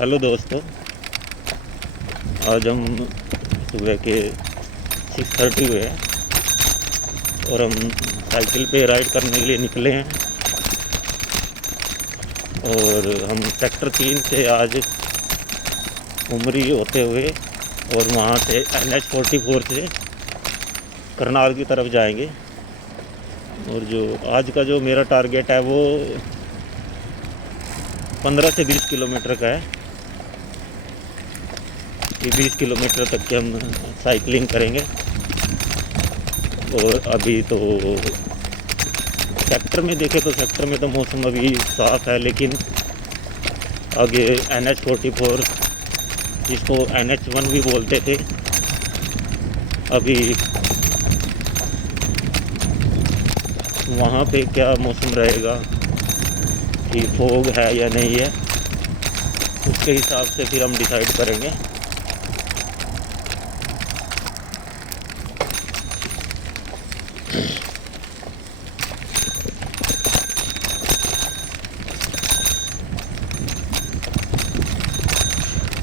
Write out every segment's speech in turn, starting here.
Hello दोस्तों। आज हम सुबह के 6:30 हुए हैं और हम साइकिल पे राइड करने के लिए निकले हैं। और हम सेक्टर 3 से आज उमरी होते हुए और वहाँ से NH44 से करनाल की तरफ जाएंगे। और जो आज का जो मेरा टारगेट है वो 15 से 20 किलोमीटर का है। ये 20 किलोमीटर तक के हम साइकिलिंग करेंगे। और अभी तो सेक्टर में देखें तो सेक्टर में तो मौसम अभी साफ़ है, लेकिन आगे NH44 जिसको NH1 भी बोलते थे, अभी वहाँ पे क्या मौसम रहेगा कि फोग है या नहीं है, उसके हिसाब से फिर हम डिसाइड करेंगे।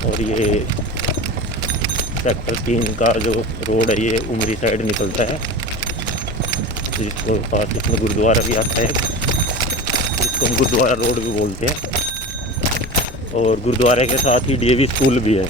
और ये सेक्टर 3 का जो रोड है ये उमरी साइड निकलता है, जिसको पास इसमें गुरुद्वारा भी आता है, जिसको हम गुरुद्वारा रोड भी बोलते हैं। और गुरुद्वारे के साथ ही DAV स्कूल भी है।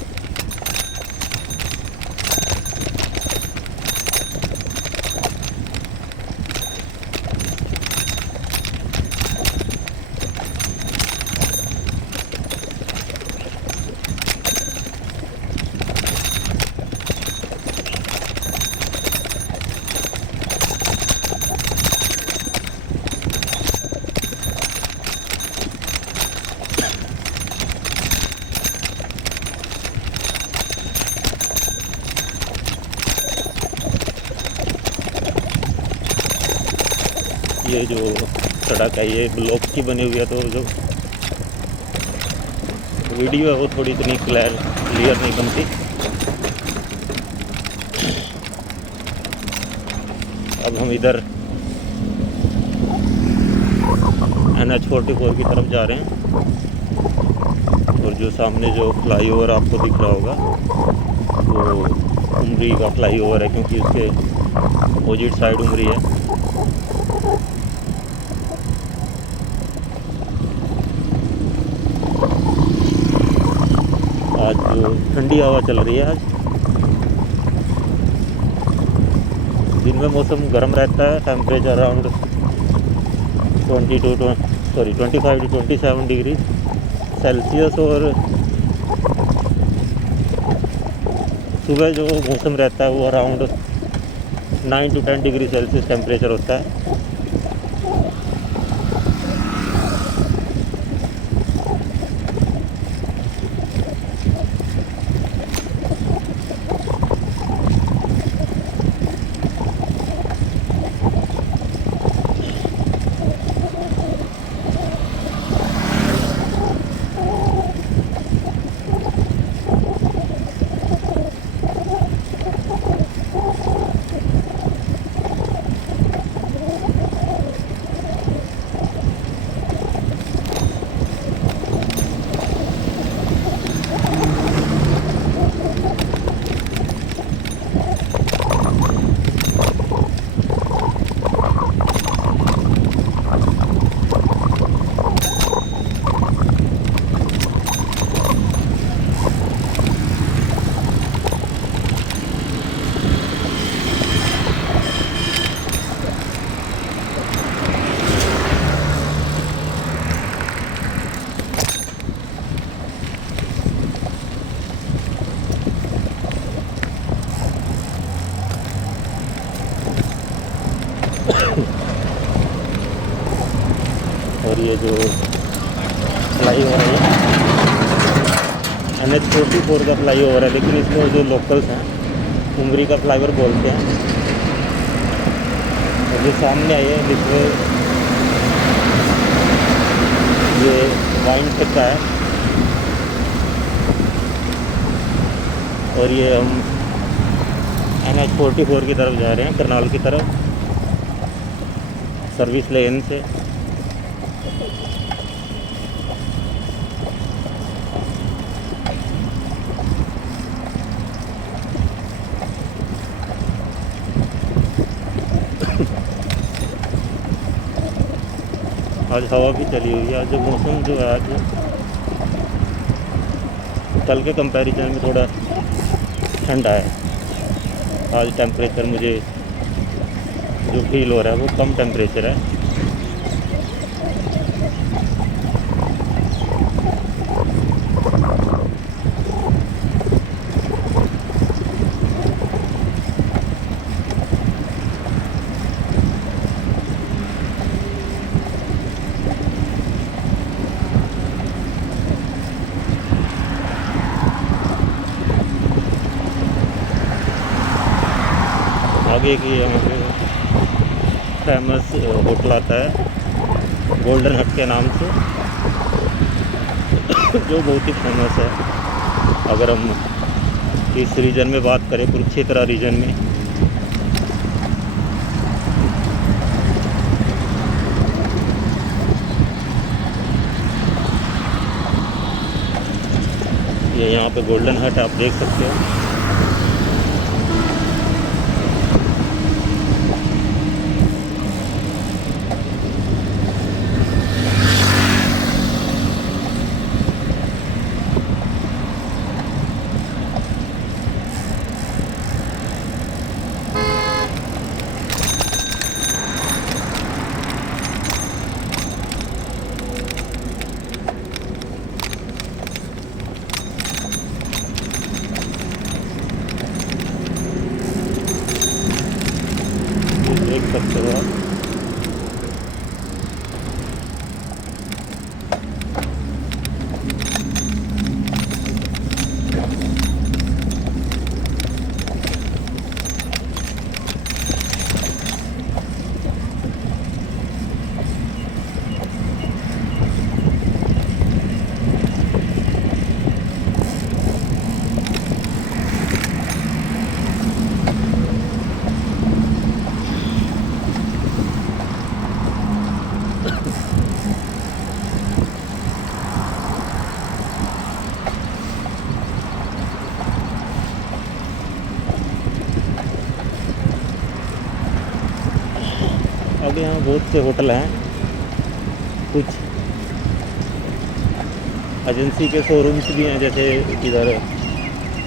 ये जो सड़क है ये ब्लॉक की बनी हुई है, तो जो वीडियो है वो थोड़ी इतनी क्लियर नहीं बनती। अब हम इधर NH44 की तरफ जा रहे हैं। और जो सामने जो फ्लाईओवर आपको दिख रहा होगा वो उमरी का फ्लाईओवर है, क्योंकि उसके अपोजिट साइड उमरी है। आज जो ठंडी हवा चल रही है, आज दिन में मौसम गर्म रहता है, temperature around 25 to 27 degree Celsius. और सुबह जो मौसम रहता है वो around 9 to 10 degree Celsius temperature होता है। और ये जो फ्लाई ओवर है NH44 का फ्लाई ओवर है, लेकिन इसको जो लोकल्स हैं उमरी का फ्लाईओवर बोलते हैं। और जो सामने आई है जिसमें ये वाइन टिक्का है। और ये हम NH44 की तरफ जा रहे हैं, करनाल की तरफ, सर्विस लेन से। आज हवा भी चली हुई है। आज जो मौसम जो है आज कल के कंपैरिजन में थोड़ा ठंडा है। आज टेम्परेचर मुझे जो फील हो रहा है वो कम टेम्परेचर है। आगे की यहाँ पे फेमस होटल आता है गोल्डन हट के नाम से, जो बहुत ही फेमस है। अगर हम इस रीजन में बात करें, कुरुक्षेत्र रीजन में, ये यहाँ पे गोल्डन हट आप देख सकते हो। देख सकते हो आप। आगे यहाँ बहुत से होटल हैं, कुछ एजेंसी के शोरूम्स भी हैं। जैसे इधर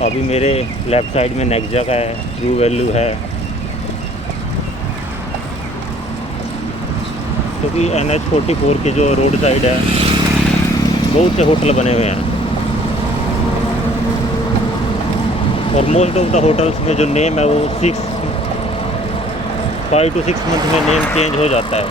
अभी मेरे लेफ़्ट साइड में नेक्जा का है, ट्रू वैल्यू है, क्योंकि NH44 के जो रोड साइड है बहुत से होटल बने हुए हैं। और मोस्ट ऑफ द होटल्स में जो नेम है वो 5 to 6 मंथ में नेम चेंज हो जाता है।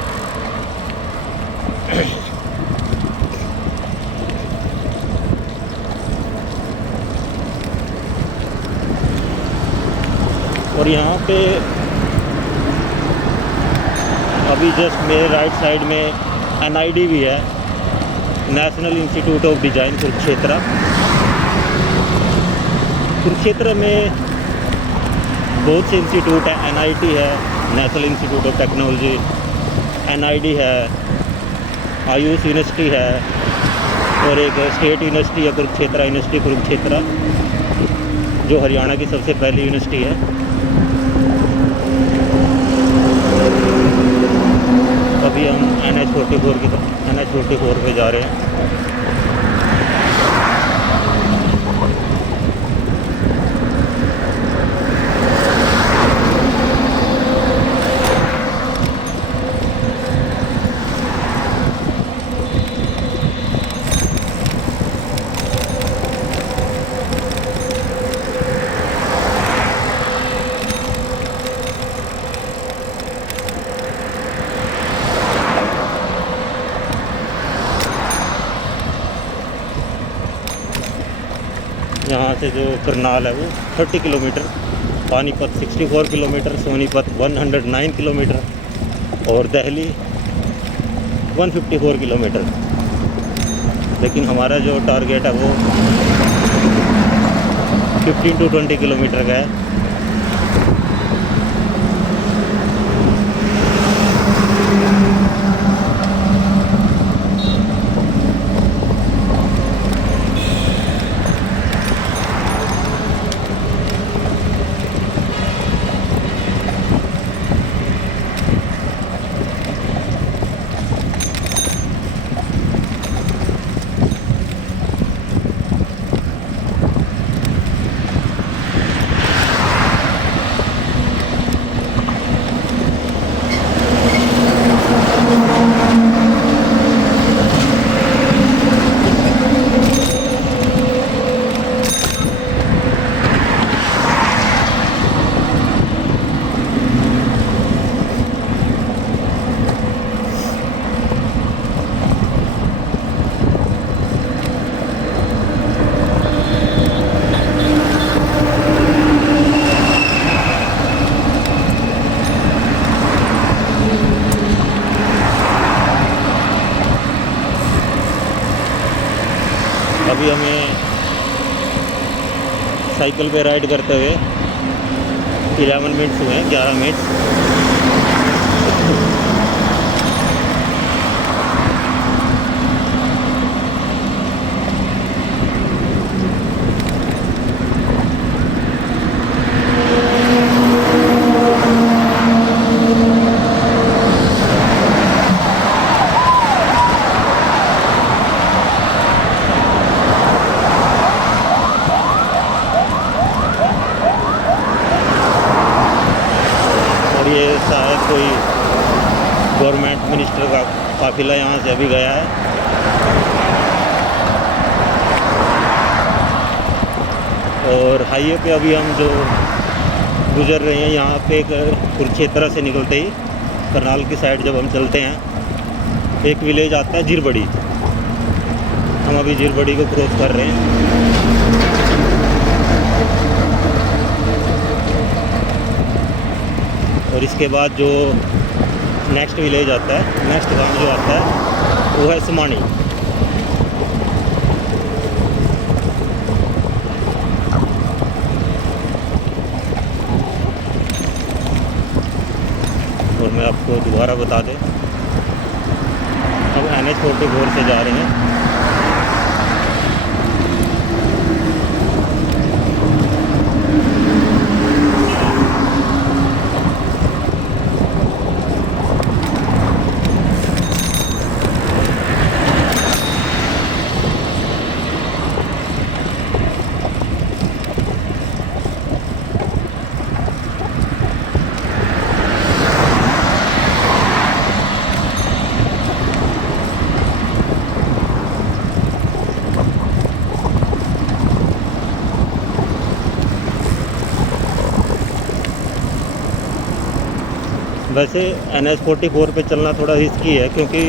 और यहाँ पे अभी जस्ट मेरे राइट साइड में NID भी है, national institute of design Kurukshetra. Kurukshetra में बहुत से इंस्टीट्यूट हैं। NIT है, national institute of technology, NID है, आयुष यूनिवर्सिटी है, और एक स्टेट यूनिवर्सिटी है कुरुक्षेत्र यूनिवर्सिटी कुरुक्षेत्र, जो हरियाणा की सबसे पहली यूनिवर्सिटी है। अभी हम NH44 पे जा रहे हैं। यहाँ से जो करनाल है वो 30 kilometre, Panipat 64 kilometre, Sonipat 109 kilometre और दिल्ली 154 किलोमीटर। लेकिन हमारा जो टारगेट है वो 15 to 20 किलोमीटर का है। अभी हमें साइकिल पे राइड करते हुए 11 मिनट्स हुए हैं, 11 मिनट। ये शायद कोई गवर्नमेंट मिनिस्टर का काफिला यहाँ से अभी गया है। और हाईवे पे अभी हम जो गुजर रहे हैं, यहाँ पे एक कुरुक्षेत्र से निकलते ही करनाल की साइड जब हम चलते हैं, एक विलेज आता है जीरबड़ी। हम अभी जीरबड़ी को क्रॉस कर रहे हैं। और इसके बाद जो नेक्स्ट विलेज आता है, नेक्स्ट गांव जो आता है वो है समानी। और मैं आपको दोबारा बता दें, हम NH44 से जा रहे हैं। वैसे NH44 पे चलना थोड़ा रिस्की है, क्योंकि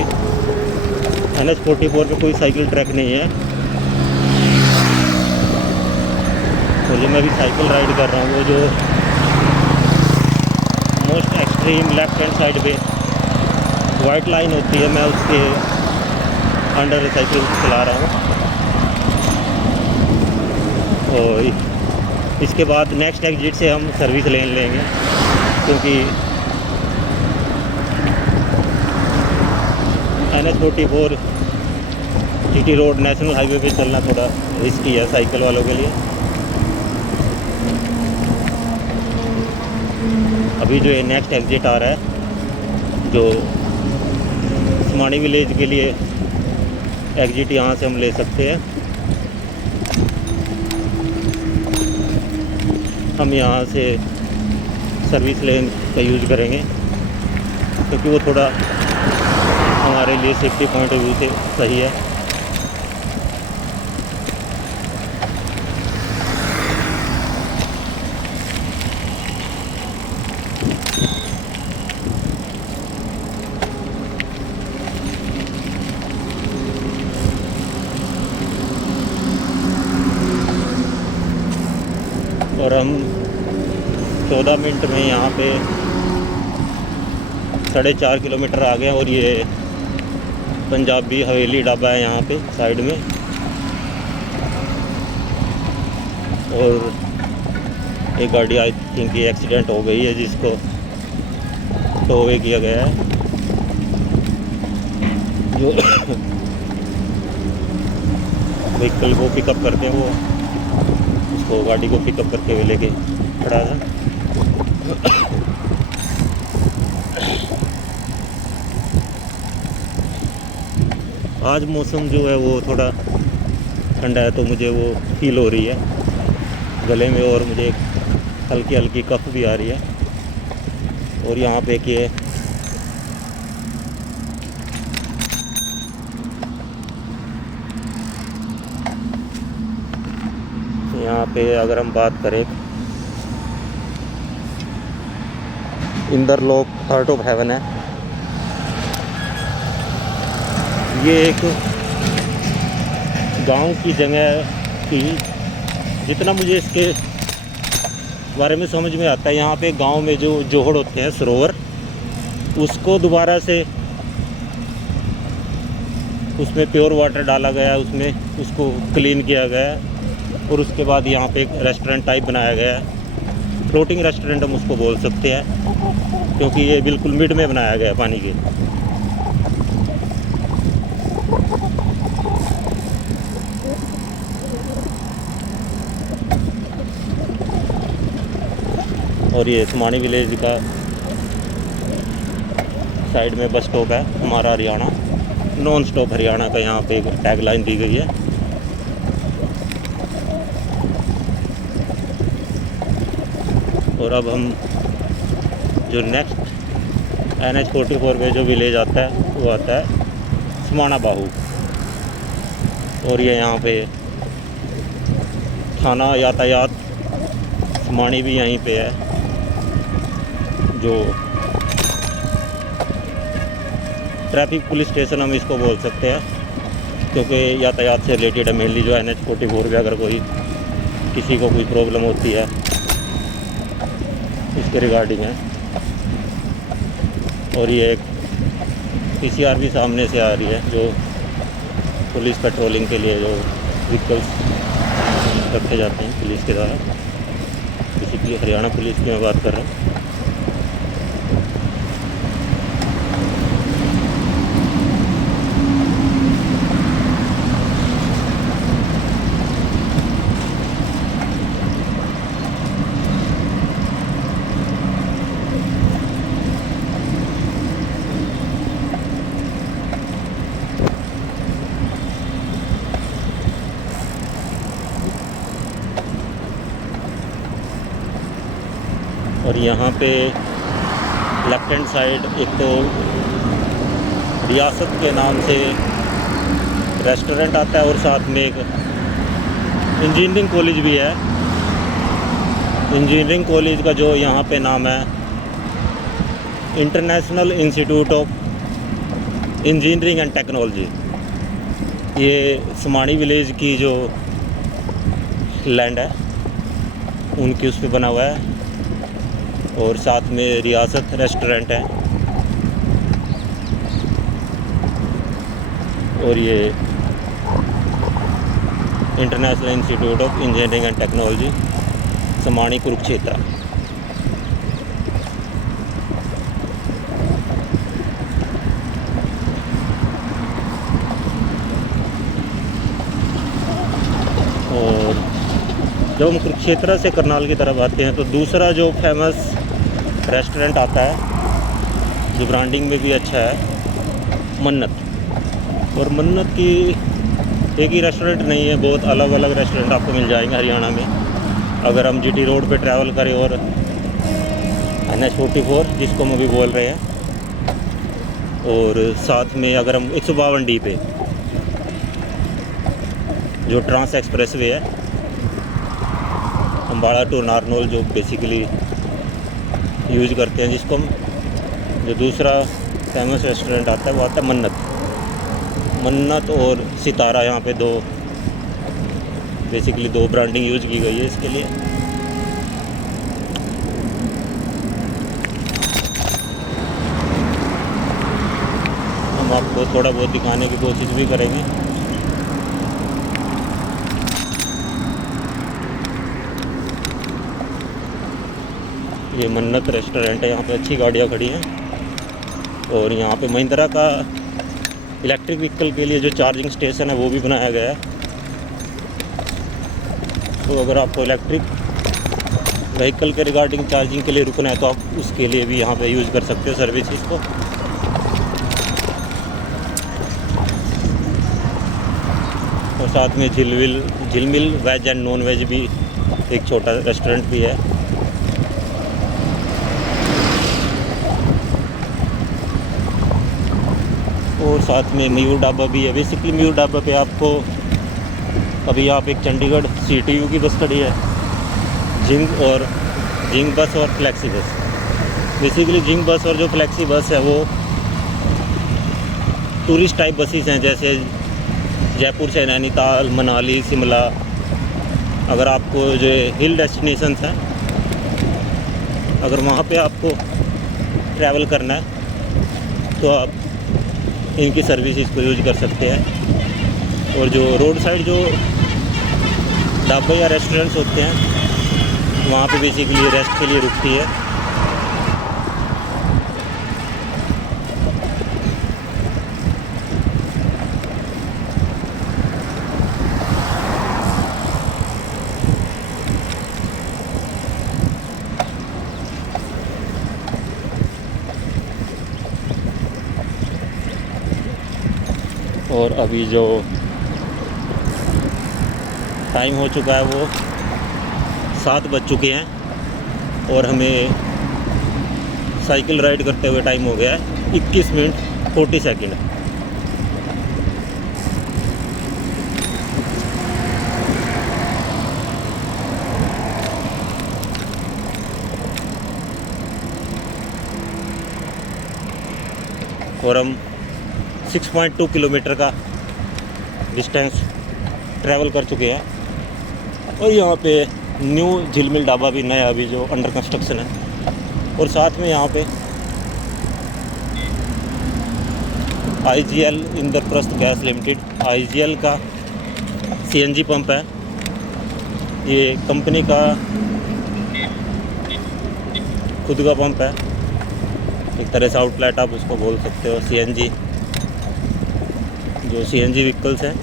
NH44 पे कोई साइकिल ट्रैक नहीं है। और जो मैं अभी साइकिल राइड कर रहा हूँ, वो जो most extreme left hand side पे वाइट लाइन होती है, मैं उसके अंडर साइकिल चला रहा हूँ। और इसके बाद नेक्स्ट एग्जिट से हम सर्विस लेन लेंगे, क्योंकि NH44 GT road national highway पे चलना थोड़ा रिस्की है साइकिल वालों के लिए। अभी जो ये नेक्स्ट एग्जिट आ रहा है, जो समानी विलेज के लिए एग्जिट, यहाँ से हम ले सकते हैं। हम यहाँ से सर्विस लेन का यूज़ करेंगे, क्योंकि वो थोड़ा हमारे लिए सेफ्टी पॉइंट ऑफ व्यू से सही है। और हम 14 मिनट में यहाँ पे 4.5 किलोमीटर आ गए। और ये पंजाबी हवेली ढाबा है यहाँ पे साइड में। और एक गाड़ी आई थिंक ये एक्सीडेंट हो गई है, जिसको टो अवे किया गया है। जो व्हीकल को पिकअप करते हैं, वो उसको गाड़ी को पिकअप करके वे लेके खड़ा था। आज मौसम जो है वो थोड़ा ठंडा है, तो मुझे वो फील हो रही है गले में, और मुझे हल्की हल्की कफ भी आ रही है। और यहाँ पे कि यहाँ पे अगर हम बात करें, इंदरलोक हार्ट ऑफ हेवन है। ये एक गांव की जगह थी, जितना मुझे इसके बारे में समझ में आता है। यहाँ पे गांव में जो जोहड़ होते हैं, सरोवर, उसको दोबारा से उसमें प्योर वाटर डाला गया है, उसमें उसको क्लीन किया गया है और उसके बाद यहाँ पे एक रेस्टोरेंट टाइप बनाया गया है। फ्लोटिंग रेस्टोरेंट हम उसको बोल सकते हैं, क्योंकि ये बिल्कुल मिड में बनाया गया है पानी के। और ये समानी विलेज का साइड में बस स्टॉप है हमारा हरियाणा, नॉन स्टॉप हरियाणा का यहाँ पे एक टैग लाइन दी गई है। और अब हम जो नेक्स्ट NH44 पे जो विलेज आता है वो आता है समाना बाहू। और ये यहाँ पे थाना यातायात समानी भी यहीं पे है, जो ट्रैफिक पुलिस स्टेशन हम इसको बोल सकते हैं, क्योंकि यातायात से रिलेटेड है मेनली। जो NH44 पे अगर कोई किसी को कोई प्रॉब्लम होती है इसके रिगार्डिंग है। और ये एक PCR भी सामने से आ रही है, जो पुलिस पेट्रोलिंग के लिए जो व्हीकल्स रखे जाते हैं पुलिस के द्वारा। बेसिकली हरियाणा पुलिस की मैं बात कर रहा हूँ। और यहाँ पे लेफ्ट हैंड साइड एक तो रियासत के नाम से रेस्टोरेंट आता है और साथ में एक इंजीनियरिंग कॉलेज भी है। इंजीनियरिंग कॉलेज का जो यहाँ पे नाम है international Institute of Engineering and technology. ये समानी विलेज की जो लैंड है उनकी उस पर बना हुआ है। और साथ में रियासत रेस्टोरेंट है। और ये International Institute of Engineering and Technology Samani Kurukshetra. और जब हम कुरुक्षेत्र से करनाल की तरफ आते हैं तो दूसरा जो फेमस रेस्टोरेंट आता है जो ब्रांडिंग में भी अच्छा है, मन्नत। और मन्नत की एक ही रेस्टोरेंट नहीं है, बहुत अलग अलग रेस्टोरेंट आपको मिल जाएंगे हरियाणा में। अगर हम GT रोड पे ट्रैवल करें और NH44 जिसको हम अभी बोल रहे हैं, और साथ में अगर हम 152D पे जो ट्रांस एक्सप्रेस वे है अम्बाड़ा टू नारनौल, जो बेसिकली यूज़ करते हैं, जिसको हम जो दूसरा फेमस रेस्टोरेंट आता है वो आता है मन्नत और सितारा। यहाँ पे बेसिकली दो ब्रांडिंग यूज़ की गई है इसके लिए। हम आपको थोड़ा बहुत दिखाने की कोशिश भी करेंगे। ये मन्नत रेस्टोरेंट है, यहाँ पे अच्छी गाड़ियाँ खड़ी हैं। और यहाँ पे महिंद्रा का इलेक्ट्रिक व्हीकल के लिए जो चार्जिंग स्टेशन है वो भी बनाया गया है। तो अगर आपको इलेक्ट्रिक व्हीकल के रिगार्डिंग चार्जिंग के लिए रुकना है तो आप उसके लिए भी यहाँ पे यूज़ कर सकते हो सर्विसेज को। और साथ में झिलमिल वेज एंड नॉन वेज भी एक छोटा रेस्टोरेंट भी है। और साथ में मयूर ढाबा भी है। बेसिकली मयूर ढाबा पे आपको अभी आप एक चंडीगढ़ CTU की बस खड़ी है, जिंग बस और फ्लैक्सी बस। बेसिकली जिंग बस और जो फ्लैक्सी बस है वो टूरिस्ट टाइप बसेस हैं, जैसे जयपुर से नैनीताल, मनाली, शिमला। अगर आपको जो हिल डेस्टिनेशंस हैं अगर वहाँ पे आपको ट्रैवल करना है तो आप इनकी सर्विसेज को यूज कर सकते हैं। और जो रोड साइड जो ढाबे या रेस्टोरेंट्स होते हैं वहाँ पे बेसिकली रेस्ट के लिए रुकती है। और अभी जो टाइम हो चुका है वो 7 बज चुके हैं और हमें साइकिल राइड करते हुए टाइम हो गया है 21 मिनट 40 सेकंड। और हम 6.2 किलोमीटर का डिस्टेंस ट्रैवल कर चुके हैं। और यहाँ पे न्यू झिलमिल ढाबा भी नया अभी जो अंडर कंस्ट्रक्शन है। और साथ में यहाँ पे IGL Indraprastha gas limited IGL का CNG पंप है। ये कंपनी का खुद का पंप है, एक तरह से आउटलेट आप उसको बोल सकते हो। CNG जो CNG व्हीकल्स हैं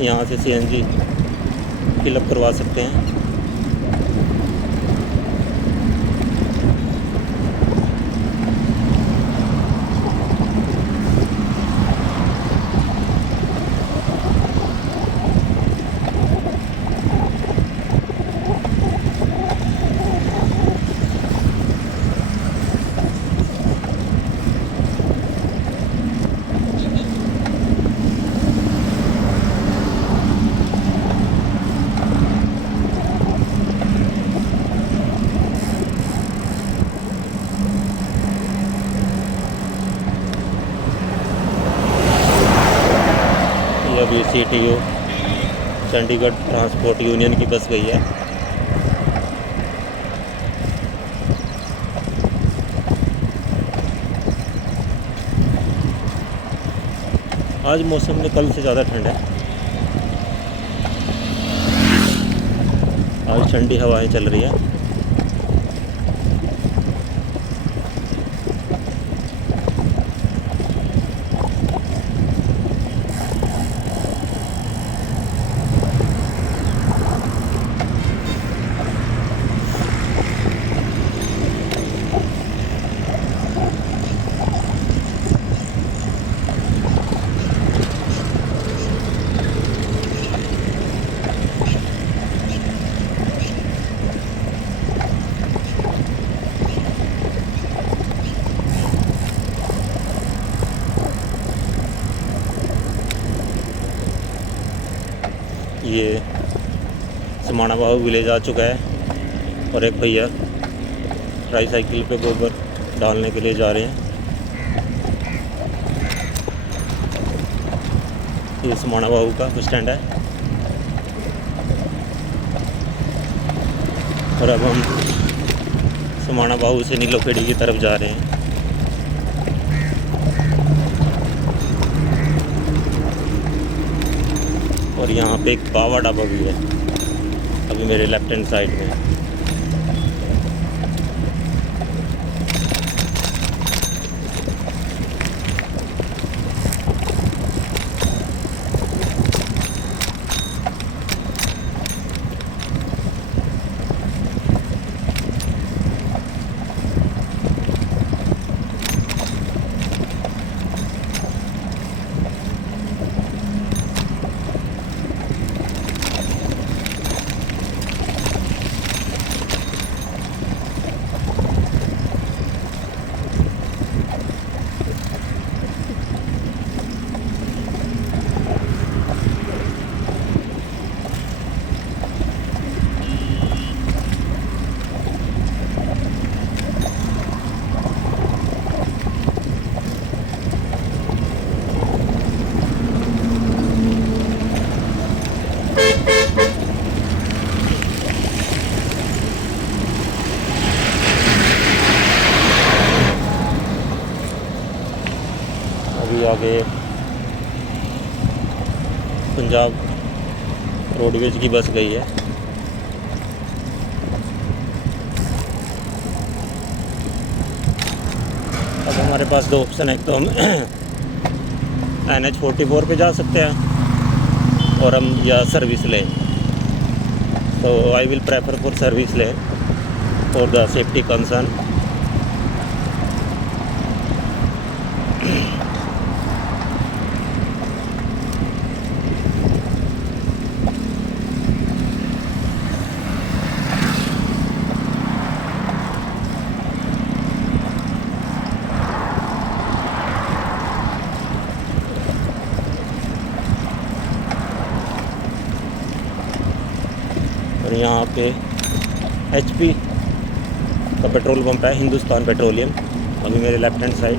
यहाँ से CNG फिलअप करवा सकते हैं। अभी CTU चंडीगढ़ ट्रांसपोर्ट यूनियन की बस गई है। आज मौसम में कल से ज़्यादा ठंड है। आज ठंडी हवाएं चल रही है। ये समाना बाहू विलेज आ चुका है और एक भैया ट्राईसाइकिल पे गोबर डालने के लिए जा रहे हैं। ये समाना बाहू का बस स्टैंड है। और अब हम समाना बाहू से नीलोखेड़ी की तरफ जा रहे हैं। और यहाँ पे एक बावा ढाबा भी है अभी मेरे लेफ्ट हैंड साइड में। आगे पंजाब रोडवेज की बस गई है। अब हमारे पास दो ऑप्शन है, एक तो हम NH44 पे जा सकते हैं और हम या सर्विस लें। तो I will prefer for service लें फॉर द सेफ्टी कंसर्न। और यहाँ पे HP का पेट्रोल पंप है, हिंदुस्तान पेट्रोलियम, अभी मेरे लेफ्ट हैंड साइड।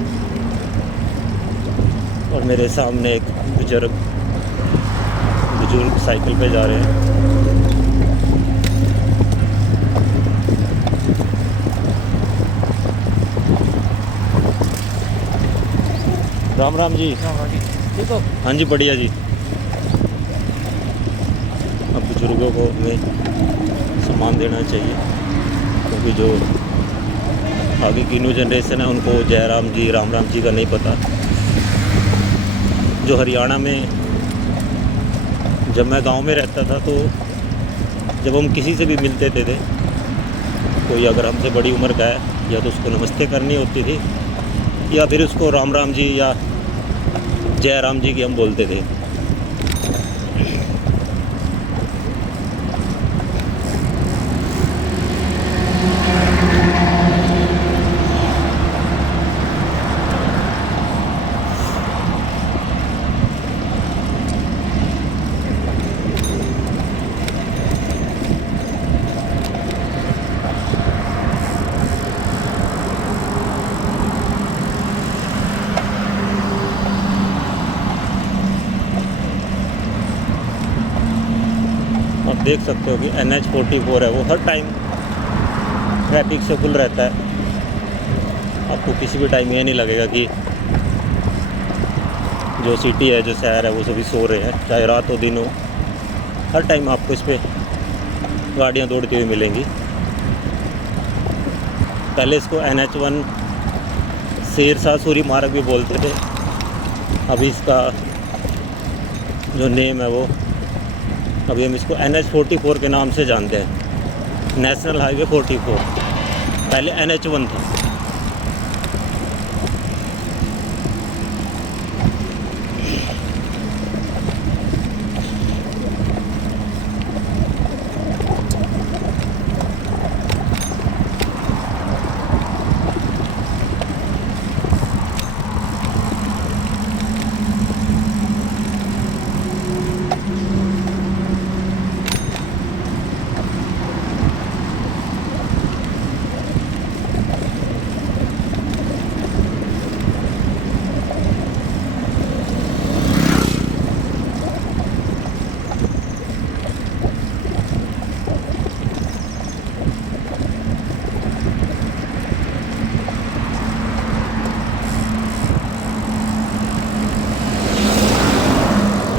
और मेरे सामने एक बुजुर्ग साइकिल पे जा रहे हैं। राम राम जी। ठीक हो? हाँ जी बढ़िया जी। अब बुजुर्गों को हमें सम्मान देना चाहिए, क्योंकि जो आगे की न्यू जनरेशन है उनको जयराम जी राम राम जी का नहीं पता। जो हरियाणा में जब मैं गांव में रहता था, तो जब हम किसी से भी मिलते थे कोई अगर हमसे बड़ी उम्र का है, या तो उसको नमस्ते करनी होती थी या फिर उसको राम राम जी या जय राम जी की हम बोलते थे। आप देख सकते हो कि NH44 है, वो हर टाइम ट्रैफिक से फुल रहता है। आपको किसी भी टाइम ये नहीं लगेगा कि जो सिटी है, जो शहर है, वो सभी सो रहे हैं, चाहे रात हो दिन हो। हर टाइम आपको इस पर गाड़ियाँ दौड़ती हुई मिलेंगी। पहले इसको NH1 शेरशाह सूरी मार्ग भी बोलते थे, अभी इसका जो नेम है वो अभी हम इसको NH44 के नाम से जानते हैं, नेशनल हाईवे 44। पहले NH1 था।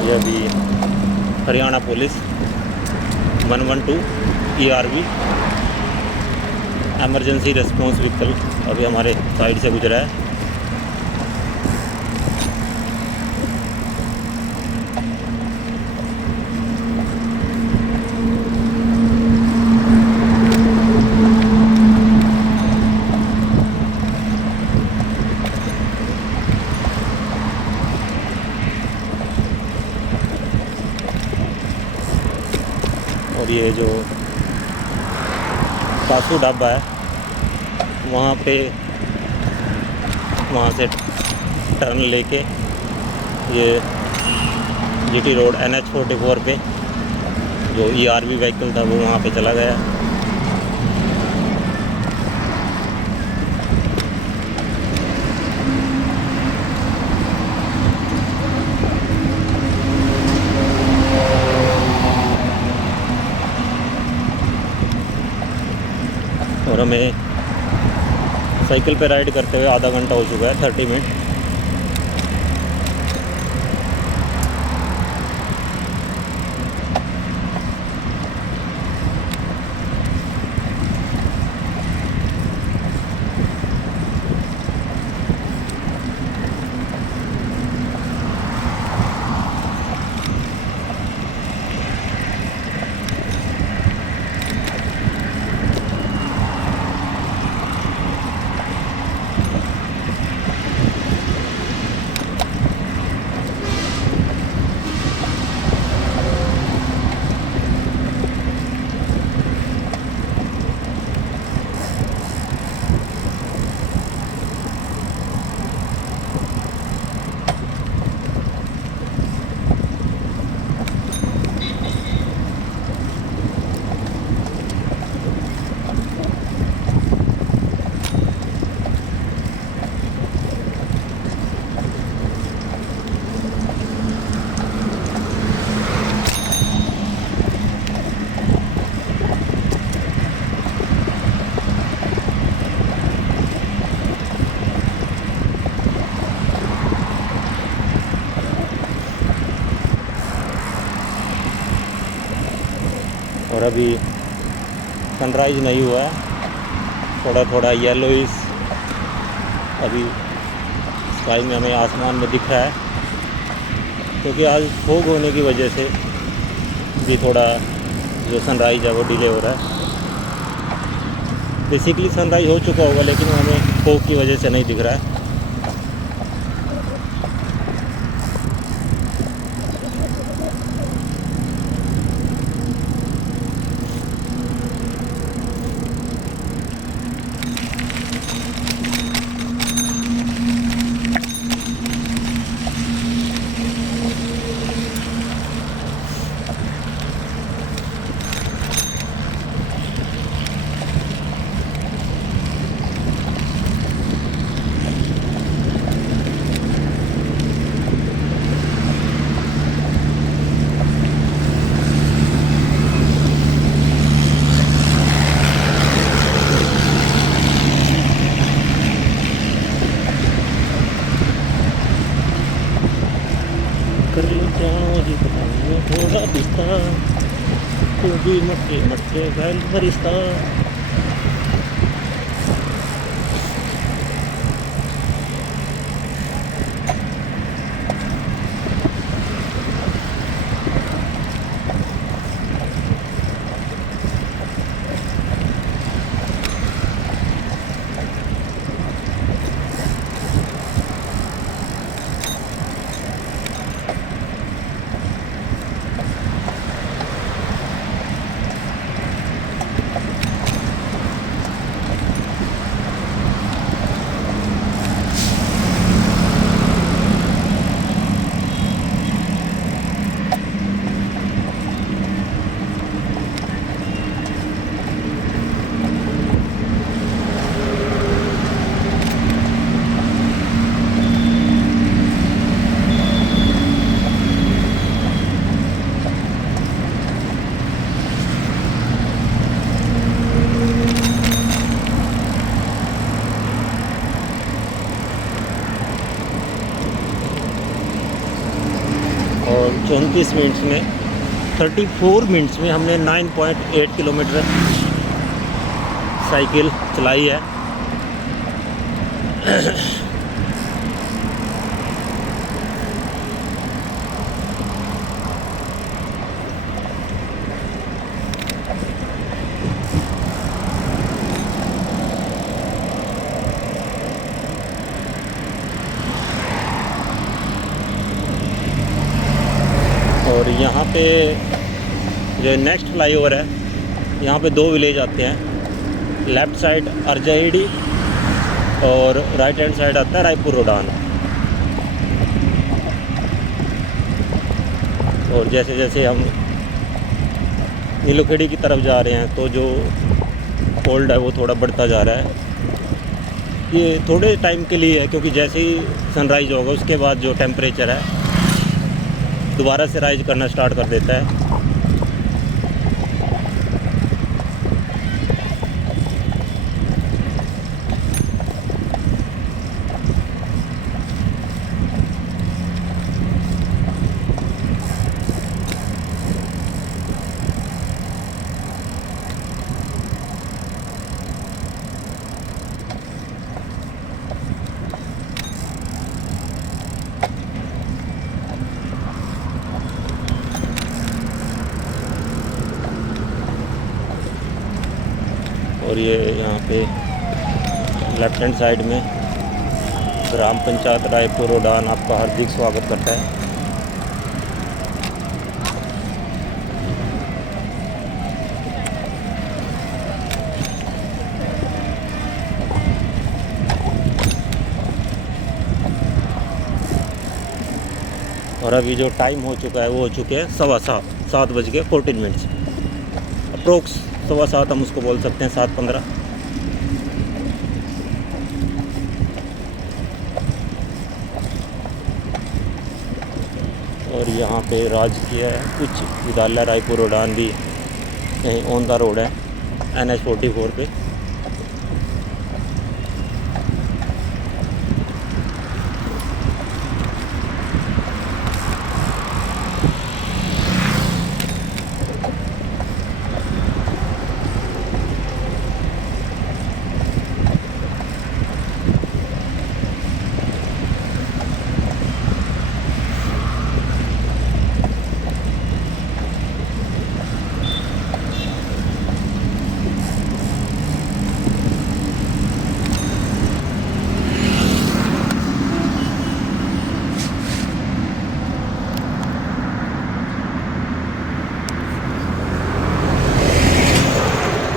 ये अभी Haryana police 112 ERV emergency response vehicle अभी हमारे साइड से गुजरा है। और ये जो सासू ढाबा है, वहाँ से टर्न लेके ये GT रोड NH44 पे जो ERV व्हीकल था वो वहाँ पे चला गया। और हमें साइकिल पे राइड करते हुए आधा घंटा हो चुका है, 30 मिनट। और अभी सनराइज़ नहीं हुआ है, थोड़ा थोड़ा येलोइश अभी स्काई में हमें आसमान में दिख रहा है, क्योंकि आज फोग होने की वजह से भी थोड़ा जो सनराइज़ है वो डिले हो रहा है। बेसिकली सनराइज़ हो चुका होगा, लेकिन हमें फोग की वजह से नहीं दिख रहा है। थोड़ा पिस्ता तू भी मट्टे मट्टे गैल फरिश्ता। और 34 मिनट्स में 34 मिनट्स में हमने 9.8 किलोमीटर साइकिल चलाई है। और यहाँ पे जो नेक्स्ट फ्लाईओवर है, यहाँ पे 2 विलेज आते हैं। लेफ़्ट साइड अर्जाईडी और राइट हैंड साइड आता है रायपुर रोडान। और जैसे जैसे हम नीलोखेड़ी की तरफ जा रहे हैं तो जो कोल्ड है वो थोड़ा बढ़ता जा रहा है। ये थोड़े टाइम के लिए है, क्योंकि जैसे ही सनराइज़ होगा उसके बाद जो टेम्परेचर है दोबारा से राइज करना स्टार्ट कर देता है। और ये यहाँ पे लेफ्ट हैंड साइड में ग्राम पंचायत रायपुर रोडान आपका हार्दिक स्वागत करता है। और अभी जो टाइम हो चुका है वो हो चुके हैं 7:15 अप्रोक्स 7:15 हम उसको बोल सकते हैं, 7:15। और यहाँ पे राजकीय उच्च विद्यालय रायपुर रोडान भी कहीं ऑन द रोड है NH 44 पे।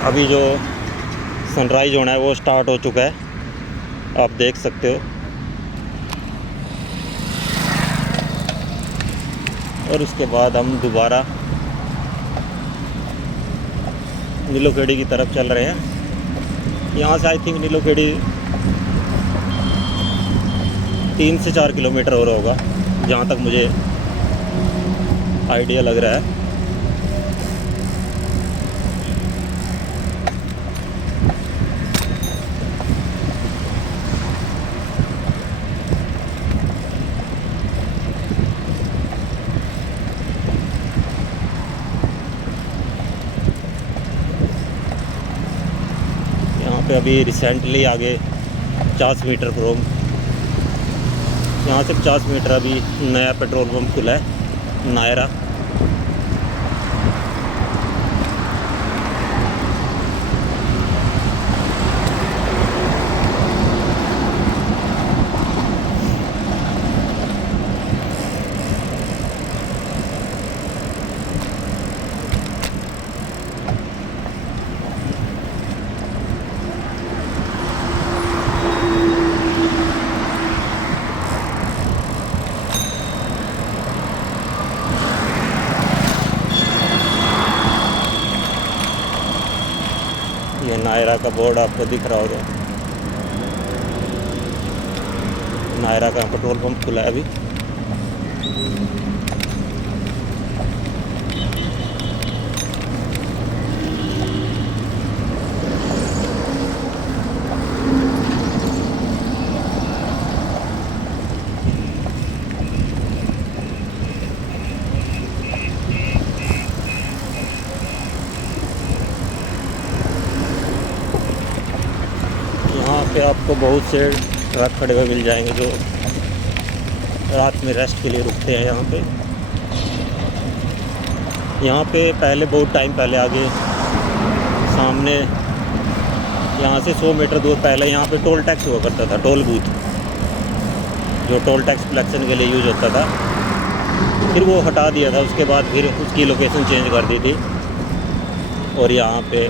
अभी जो सनराइज़ होना है वो स्टार्ट हो चुका है, आप देख सकते हो। और उसके बाद हम दोबारा नीलोखेड़ी की तरफ चल रहे हैं। यहाँ से आई थिंक नीलोखेड़ी 3 से 4 किलोमीटर और होगा, जहाँ तक मुझे आइडिया लग रहा है। यहाँ पे अभी रिसेंटली आगे 50 मीटर फ्रॉम यहाँ से 50 मीटर अभी नया पेट्रोल पंप खुला है, नायरा। ये नायरा का बोर्ड आपको दिख रहा होगा। नायरा का पेट्रोल पंप खुला है अभी। यहाँ पे आपको बहुत से ट्रक खड़े हुए मिल जाएंगे जो रात में रेस्ट के लिए रुकते हैं यहाँ पे। यहाँ पे पहले बहुत टाइम पहले आगे सामने यहाँ से 100 मीटर दूर पहले यहाँ पे टोल टैक्स हुआ करता था, टोल बूथ जो टोल टैक्स कलेक्शन के लिए यूज होता था। फिर वो हटा दिया था, उसके बाद फिर उसकी लोकेशन चेंज कर दी थी। और यहाँ पे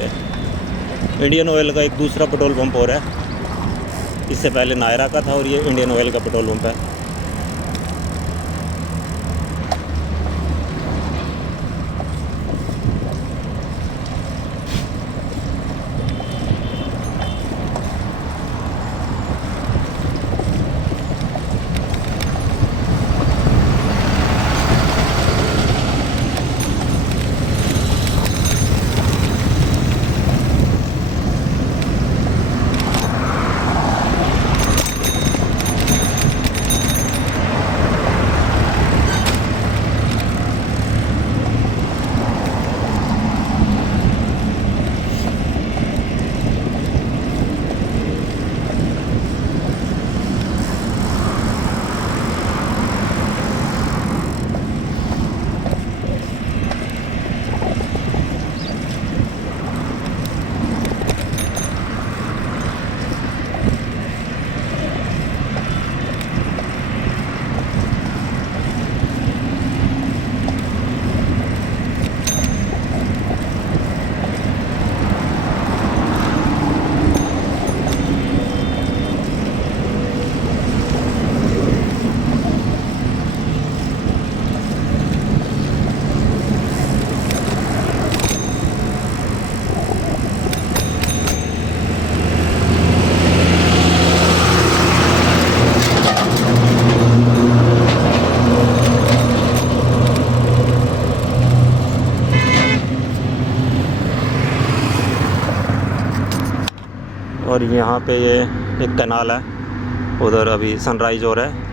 इंडियन ऑयल का एक दूसरा पेट्रोल पंप हो रहा है। इससे पहले नायरा का था और ये इंडियन ऑयल का पेट्रोल पंप है। और यहाँ पे ये एक कैनाल है, उधर अभी सनराइज़ हो रहा है।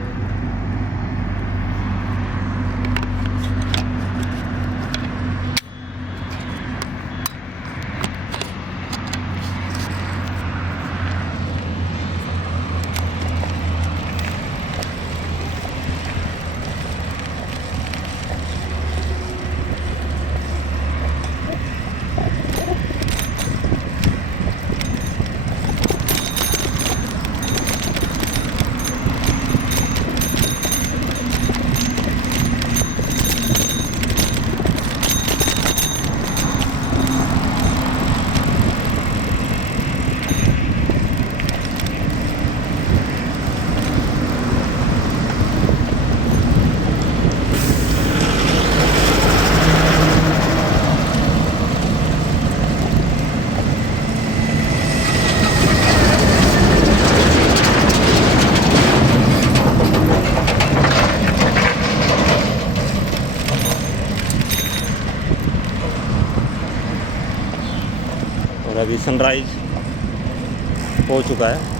अभी सनराइज हो चुका है।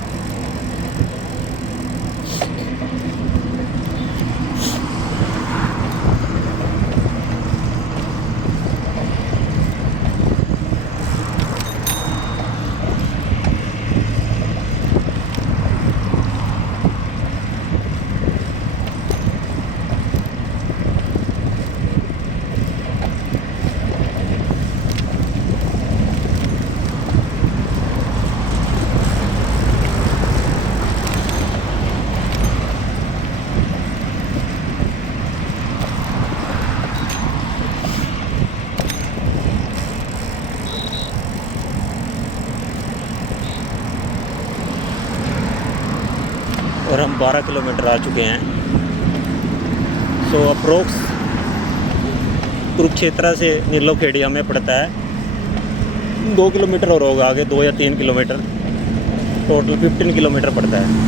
और हम 12 किलोमीटर आ चुके हैं। सो अप्रोक्स कुरुक्षेत्र से नीलोखेड़ी हमें पड़ता है 2 किलोमीटर और होगा आगे, 2 या 3 किलोमीटर, टोटल 15 किलोमीटर पड़ता है।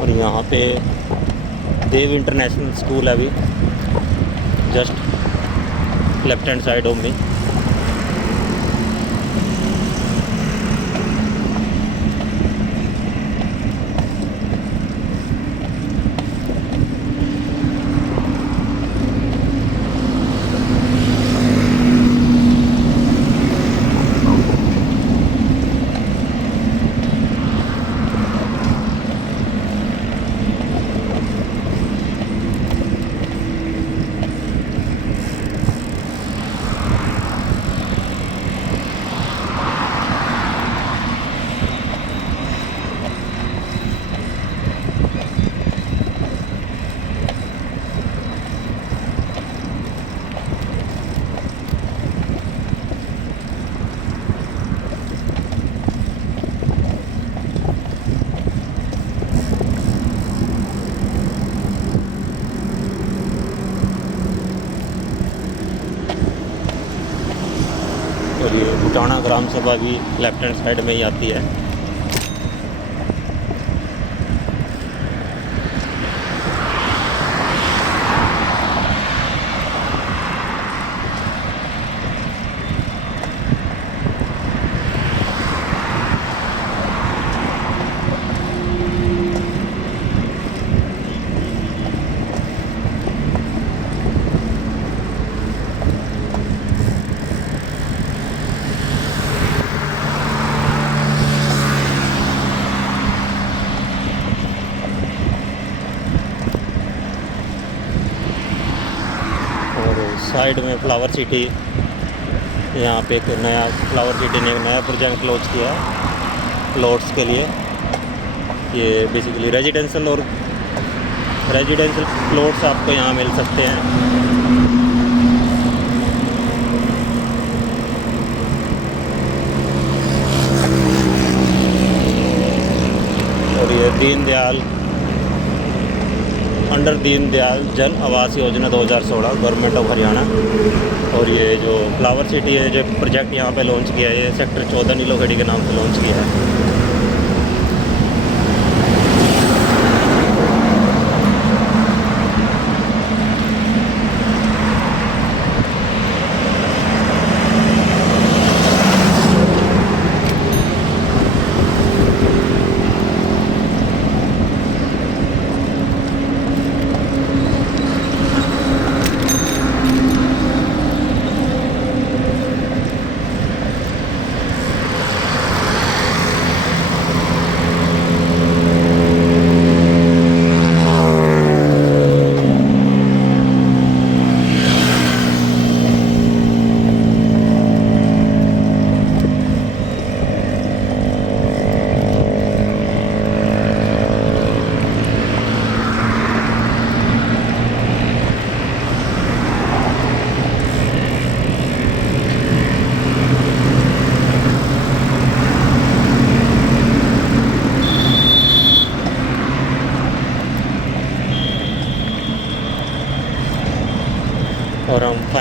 और यहाँ पे देव इंटरनेशनल स्कूल है अभी just left hand side of में। और ये बुटाना ग्राम सभा भी लेफ्ट हैंड साइड में ही आती है। साइड में फ्लावर सिटी, यहाँ पे एक नया फ्लावर सिटी ने एक नया प्रोजेक्ट लॉन्च किया है प्लॉट्स के लिए। ये बेसिकली रेजिडेंशियल प्लॉट्स आपको यहाँ मिल सकते हैं। और ये अंडर दीनदयाल जन आवास योजना 2016 गवर्नमेंट ऑफ हरियाणा। और ये जो फ्लावर सिटी है जो प्रोजेक्ट यहाँ पे लॉन्च किया है, ये सेक्टर 14 नीलोखेड़ी के नाम से लॉन्च किया है।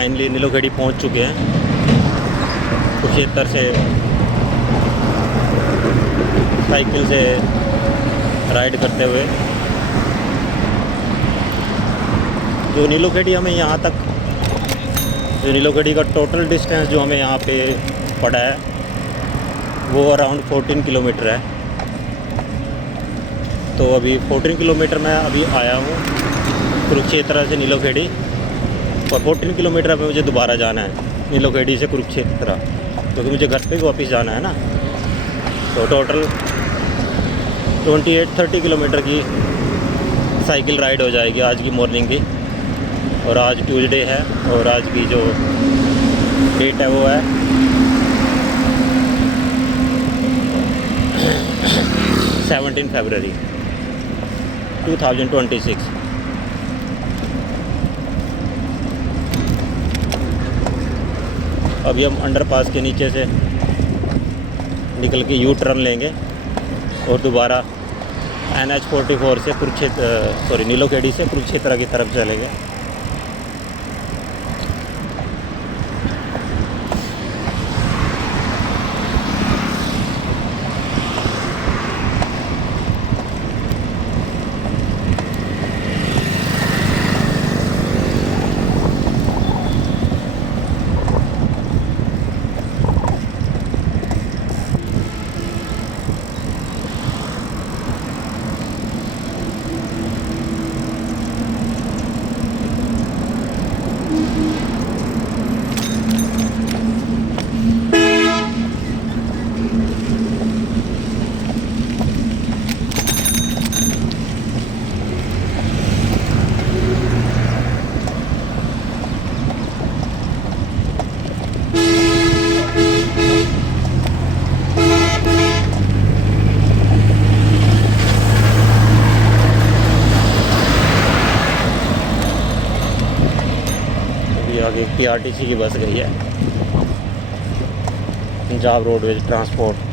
फाइनली नीलोखेड़ी पहुंच चुके हैं कुरुक्षेत्र से साइकिल से राइड करते हुए। जो नीलोखेड़ी हमें यहाँ तक, जो नीलोखेड़ी का टोटल डिस्टेंस जो हमें यहाँ पे पड़ा है वो अराउंड 14 किलोमीटर है। तो अभी 14 किलोमीटर मैं अभी आया हूँ कुरुक्षेत्र से नीलोखेड़ी, और 14 किलोमीटर पे मुझे दोबारा जाना है नीलोखेड़ी से कुरुक्षेत्र, क्योंकि मुझे घर पे वापस जाना है ना। तो टोटल 28-30 किलोमीटर की साइकिल राइड हो जाएगी आज की मॉर्निंग की। और आज ट्यूसडे है और आज की जो डेट है वो है 17 फरवरी 2026। अभी हम अंडरपास के नीचे से निकल के यू टर्न लेंगे और दोबारा NH44 से कुरुक्षेत्र नीलोखेड़ी से कुरुक्षेत्र की तरफ चलेंगे। आगे PRTC की बस गई है, पंजाब रोडवेज ट्रांसपोर्ट।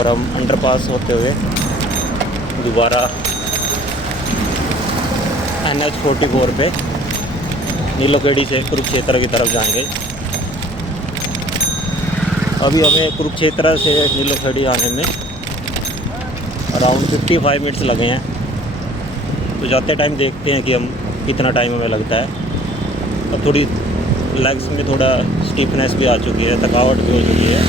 और हम अंडरपास होते हुए दोबारा NH44 पे नीलोखेड़ी से कुरुक्षेत्र की तरफ जाएंगे। अभी हमें कुरुक्षेत्र से नीलोखेड़ी आने में अराउंड 55 मिनट्स लगे हैं। तो जाते टाइम देखते हैं कि हम कितना टाइम हमें लगता है। अब थोड़ी लेग्स में थोड़ा स्टिफनेस भी आ चुकी है, थकावट भी हो चुकी है,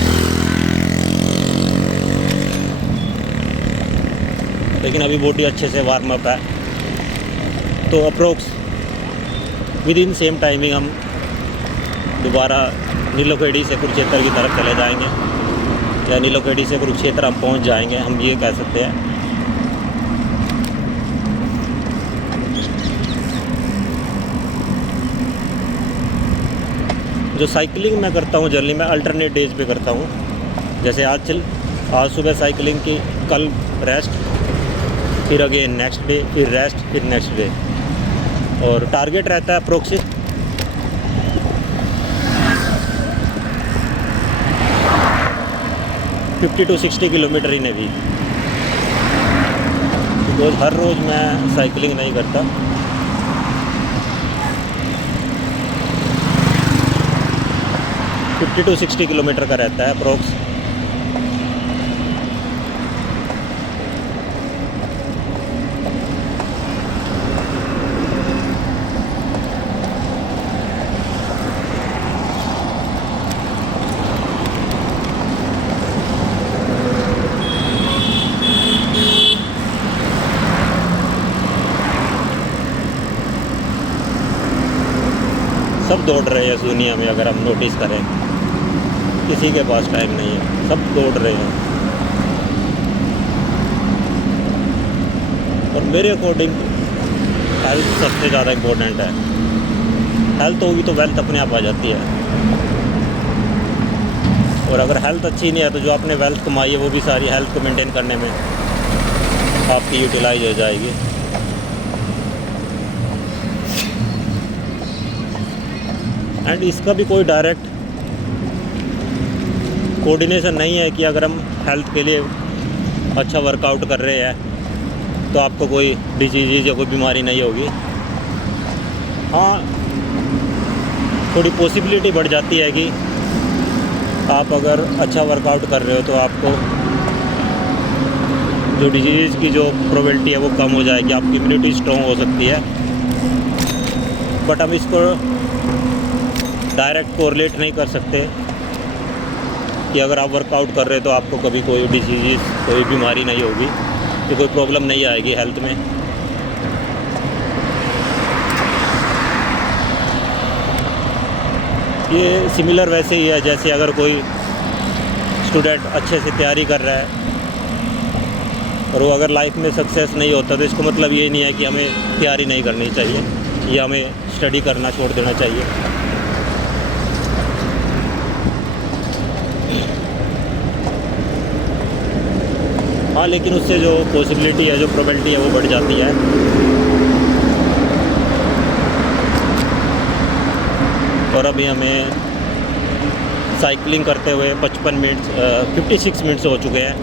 लेकिन अभी बॉडी अच्छे से वार्म अप है। तो approx with in same timing हम दोबारा नीलोखेड़ी से कुरुक्षेत्र की तरफ चले जाएंगे, या नीलोखेड़ी से कुरुक्षेत्र हम पहुंच जाएंगे, हम ये कह सकते हैं। जो साइकिलिंग मैं करता हूँ जनरली मैं अल्टरनेट डेज पे करता हूँ। जैसे आज सुबह साइकिलिंग की, कल रेस्ट, फिर अगेन नेक्स्ट डे, फिर रेस्ट, फिर नेक्स्ट डे। और टारगेट रहता है approximate 50 to 60 kilometre in a week. Because हर रोज़ मैं साइकिलिंग नहीं करता। फिफ्टी टू 60 किलोमीटर का रहता है अप्रोक्स। सब दौड़ रहे हैं इस दुनिया में, अगर हम नोटिस करें किसी के पास टाइम नहीं है, सब दौड़ रहे हैं। और मेरे अकॉर्डिंग हेल्थ सबसे ज़्यादा इम्पोर्टेंट है। हेल्थ होगी तो वेल्थ अपने आप आ जाती है, और अगर हेल्थ अच्छी नहीं है तो जो आपने वेल्थ कमाई है वो भी सारी हेल्थ को मेंटेन करने में आपकी यूटिलाइज हो जाएगी। एंड इसका भी कोई डायरेक्ट कोऑर्डिनेशन नहीं है कि अगर हम हेल्थ के लिए अच्छा वर्कआउट कर रहे हैं तो आपको कोई डिजीज़ या कोई बीमारी नहीं होगी। हाँ, थोड़ी पॉसिबिलिटी बढ़ जाती है कि आप अगर अच्छा वर्कआउट कर रहे हो तो आपको जो डिजीज़ की जो प्रोबेबिलिटी है वो कम हो जाएगी, आपकी इम्यूनिटी स्ट्रॉन्ग हो सकती है। बट हम इसको डायरेक्ट कोरिलेट नहीं कर सकते कि अगर आप वर्कआउट कर रहे हो तो आपको कभी कोई डिजीज़, कोई बीमारी नहीं होगी, कि कोई प्रॉब्लम नहीं आएगी हेल्थ में। ये सिमिलर वैसे ही है जैसे अगर कोई स्टूडेंट अच्छे से तैयारी कर रहा है और वो अगर लाइफ में सक्सेस नहीं होता तो इसको मतलब ये नहीं है कि हमें तैयारी नहीं करनी चाहिए या हमें स्टडी करना छोड़ देना चाहिए। हाँ, लेकिन उससे जो पॉसिबिलिटी है, जो प्रोबेबिलिटी है वो बढ़ जाती है। और अभी हमें साइकिलिंग करते हुए 56 मिनट्स हो चुके हैं।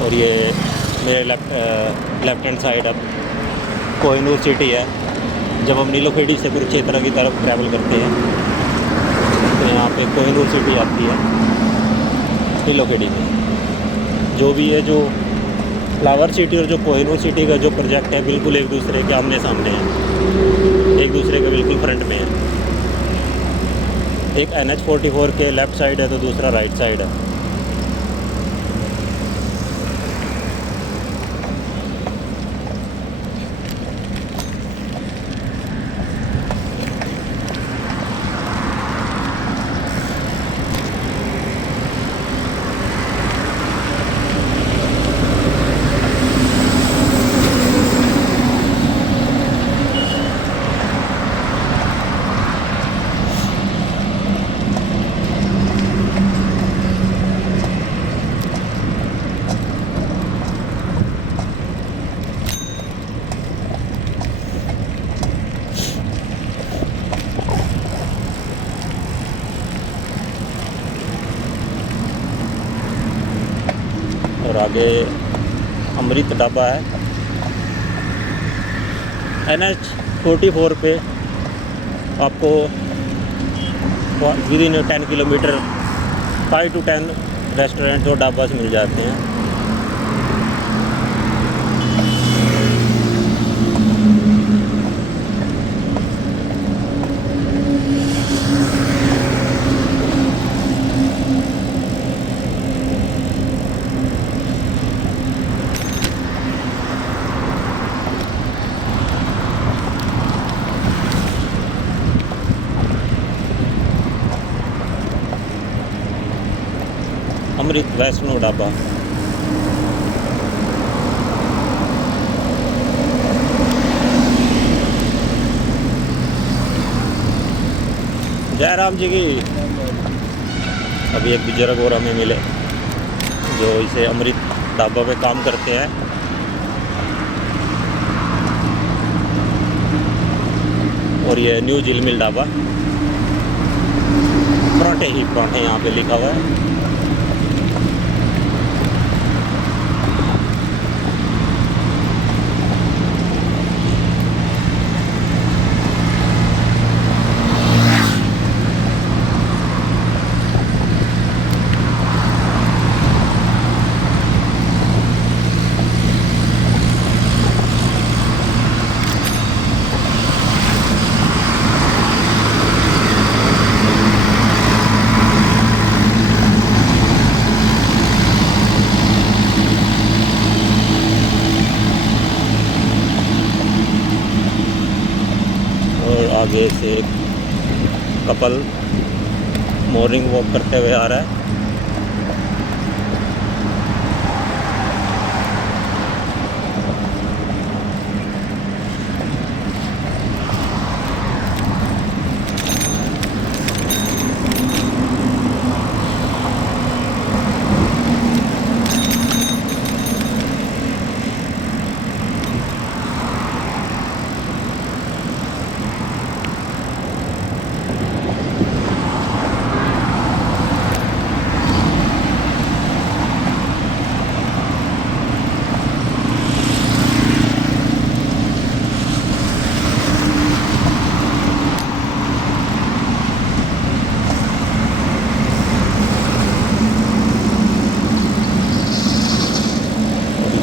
और ये मेरे लेफ्ट हैंड साइड अब कोहिनूर सिटी है। जब हम नीलोखेड़ी से कुरुक्षेत्र की तरफ ट्रैवल करते हैं तो यहाँ पे कोहिनूर सिटी आती है नीलोखेड़ी में। जो भी है, जो फ्लावर सिटी और जो कोहिनूर सिटी का जो प्रोजेक्ट है, बिल्कुल एक दूसरे के आमने सामने है, एक दूसरे के बिल्कुल फ्रंट में है। एक NH44 के लेफ़्ट साइड है तो दूसरा राइट साइड है। और आगे अमृत ढाबा है। NH44 पे आपको with in 10 kilometre 5 to 10 restaurant और ढाबा मिल जाते हैं। अमृत वैष्णो ढाबा। जय राम जी की। अभी एक बुजुर्ग और हमें मिले जो इसे अमृत ढाबा पे काम करते हैं। और ये न्यू झील मिल ढाबा, पराठे ही पराठे यहाँ पे लिखा हुआ है। आगे से कपल मॉर्निंग वॉक करते हुए आ रहा है।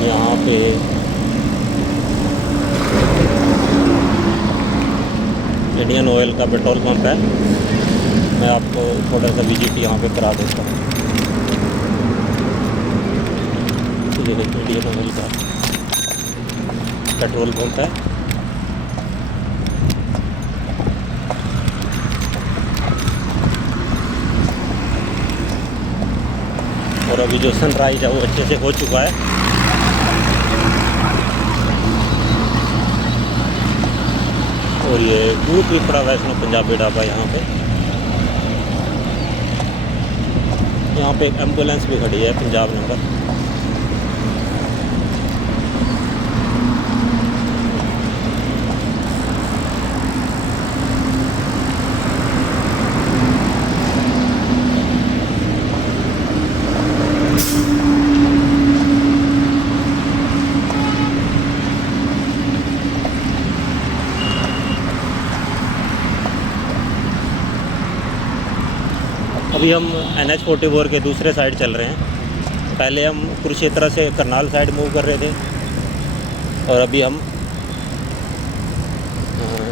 यहाँ पे इंडियन ऑयल का पेट्रोल पंप है। मैं आपको थोड़ा सा विजिट यहाँ पे करा देता हूँ। ये इंडियन ऑयल का पेट्रोल पंप है। और अभी जो सनराइज है वो अच्छे से हो चुका है। और ये गुरु त्रिपुरा वैष्णो पंजाबी ढाबा यहाँ पे एक एम्बुलेंस भी खड़ी है, पंजाब नंबर। अभी हम NH44 के दूसरे साइड चल रहे हैं। पहले हम कुरुक्षेत्र से करनाल साइड मूव कर रहे थे, और अभी हम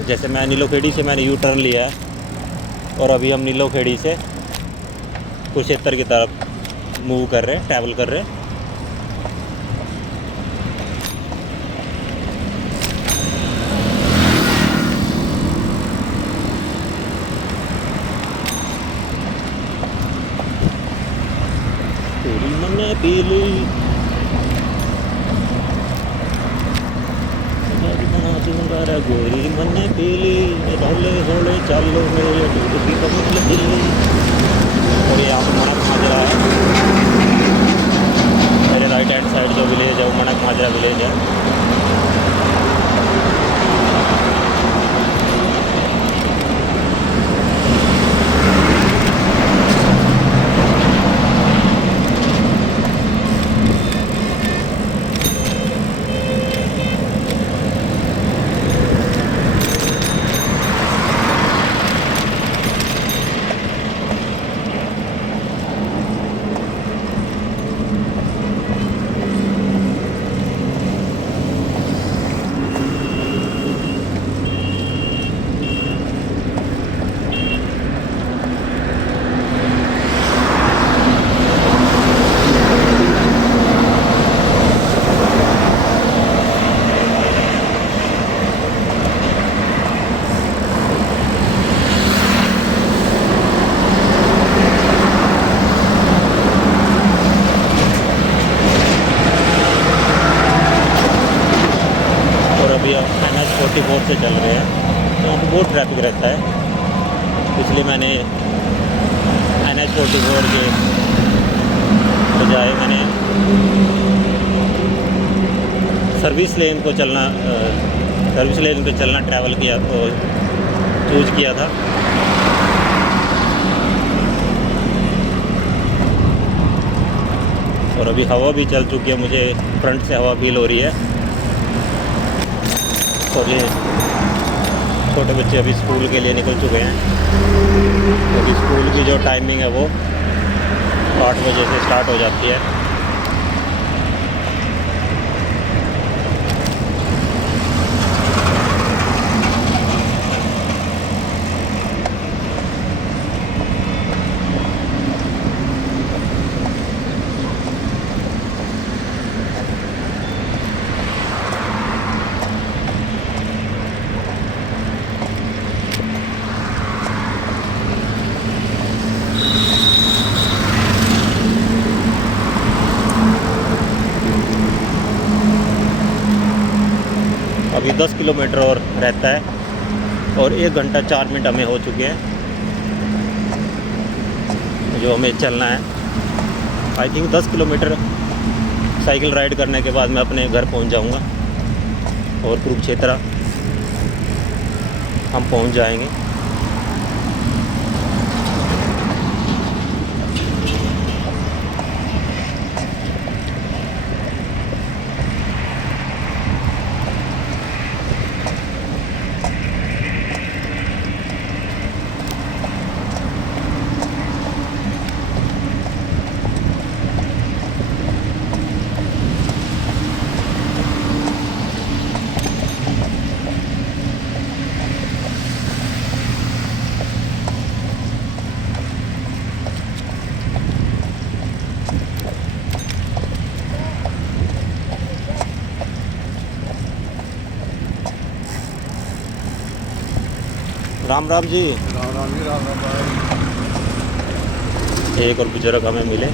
जैसे मैं नीलोखेड़ी से मैंने यू टर्न लिया है, और अभी हम नीलोखेड़ी से कुरुक्षेत्र की तरफ मूव कर रहे हैं, ट्रैवल कर रहे हैं। गोरी मने पीली बना दूंगा रे, गोरी मने पीली, हौले हौले चालो मेरे दूध की कमी लगी। और ये यहाँ पर मणक माजरा है। मेरे राइट हैंड साइड जो विलेज है वो मणक माजरा विलेज है। अभी हम NH44 से चल रहे हैं। यहाँ पर बहुत ट्रैफिक रहता है, इसलिए मैंने NH44 के बजाय मैंने सर्विस लेन पे चलना ट्रैवल किया तो चूज़ किया था। और अभी हवा भी चल चुकी है, मुझे फ्रंट से हवा फील हो रही है। और ये छोटे बच्चे अभी स्कूल के लिए निकल चुके हैं। अभी स्कूल की जो टाइमिंग है वो 8 बजे से स्टार्ट हो जाती है। अभी 10 किलोमीटर और रहता है और 1 घंटा 4 मिनट हमें हो चुके हैं जो हमें चलना है। I think 10 kilometre cycle ride करने के बाद मैं अपने घर पहुंच जाऊंगा और कुरुक्षेत्र हम पहुंच जाएंगे। राम राम जी। राम राम जी, राम राम भाई। एक और बुजुर्ग हमें मिले।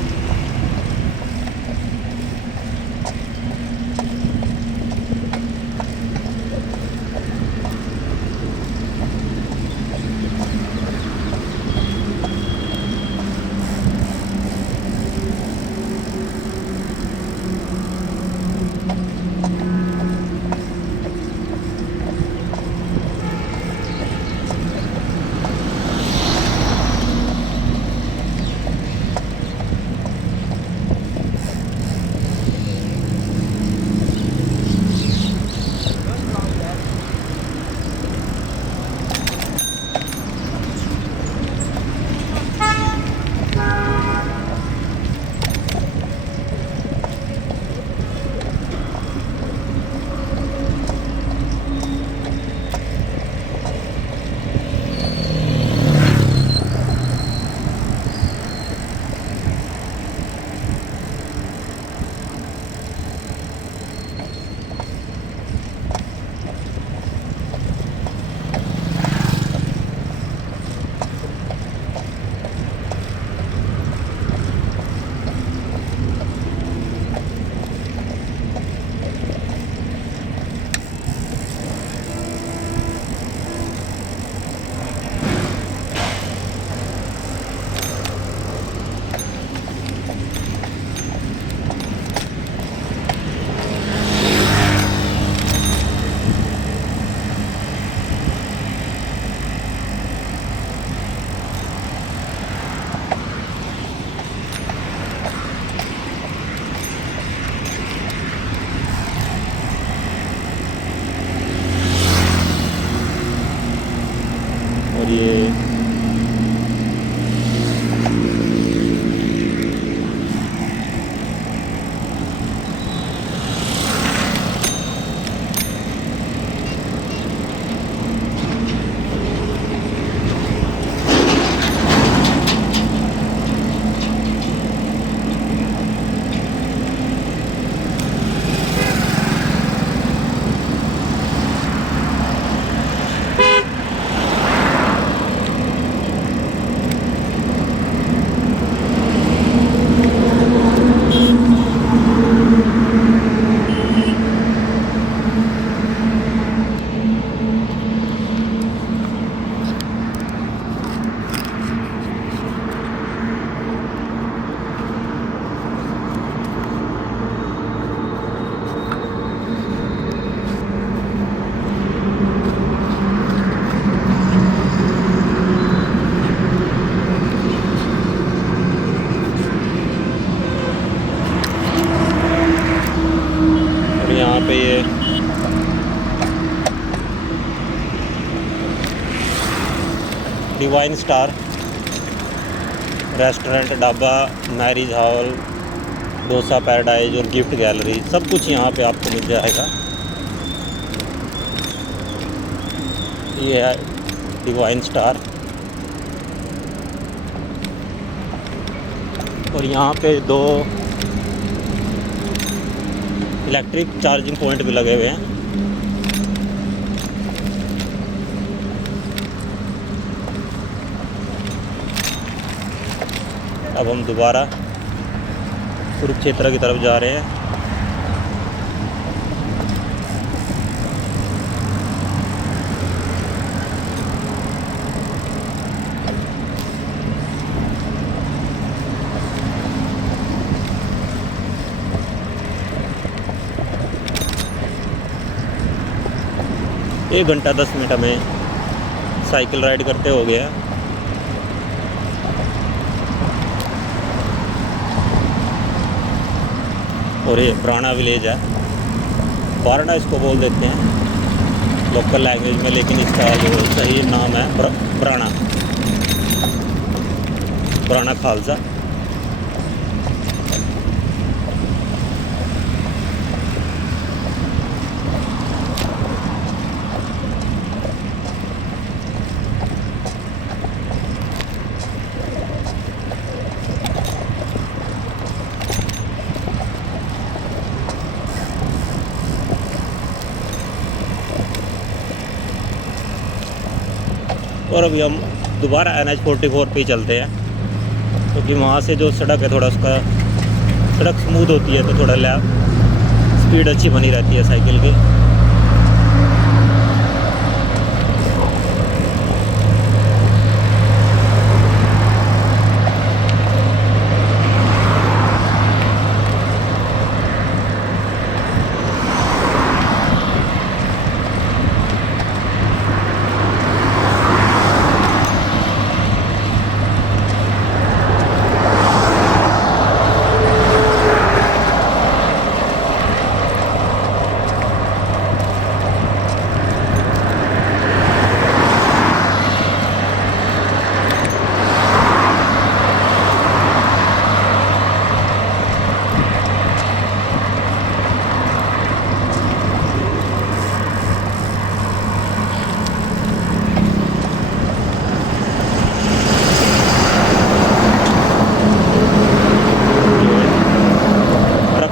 और ये यहाँ पे ये divine star restaurant, dhaba, marriage hall, dosa paradise और गिफ्ट गैलरी सब कुछ यहाँ पे आपको मिल जाएगा। ये है डिवाइन स्टार और यहाँ पे 2 इलेक्ट्रिक चार्जिंग पॉइंट भी लगे हुए हैं। अब हम दोबारा कुरुक्षेत्र की तरफ जा रहे हैं। 1 घंटा 10 मिनट हमें साइकिल राइड करते हो गया। और ये पुराना विलेज है, बारना इसको बोल देते हैं लोकल लैंग्वेज में, लेकिन इसका जो सही नाम है पुराना पुराना खालसा। और अभी हम दोबारा NH-44 पे ही चलते हैं, क्योंकि वहाँ से जो सड़क है थोड़ा उसका सड़क स्मूथ होती है, तो थोड़ा स्पीड अच्छी बनी रहती है साइकिल की।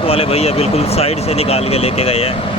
वाले भैया बिल्कुल साइड से निकाल के लेके गए हैं।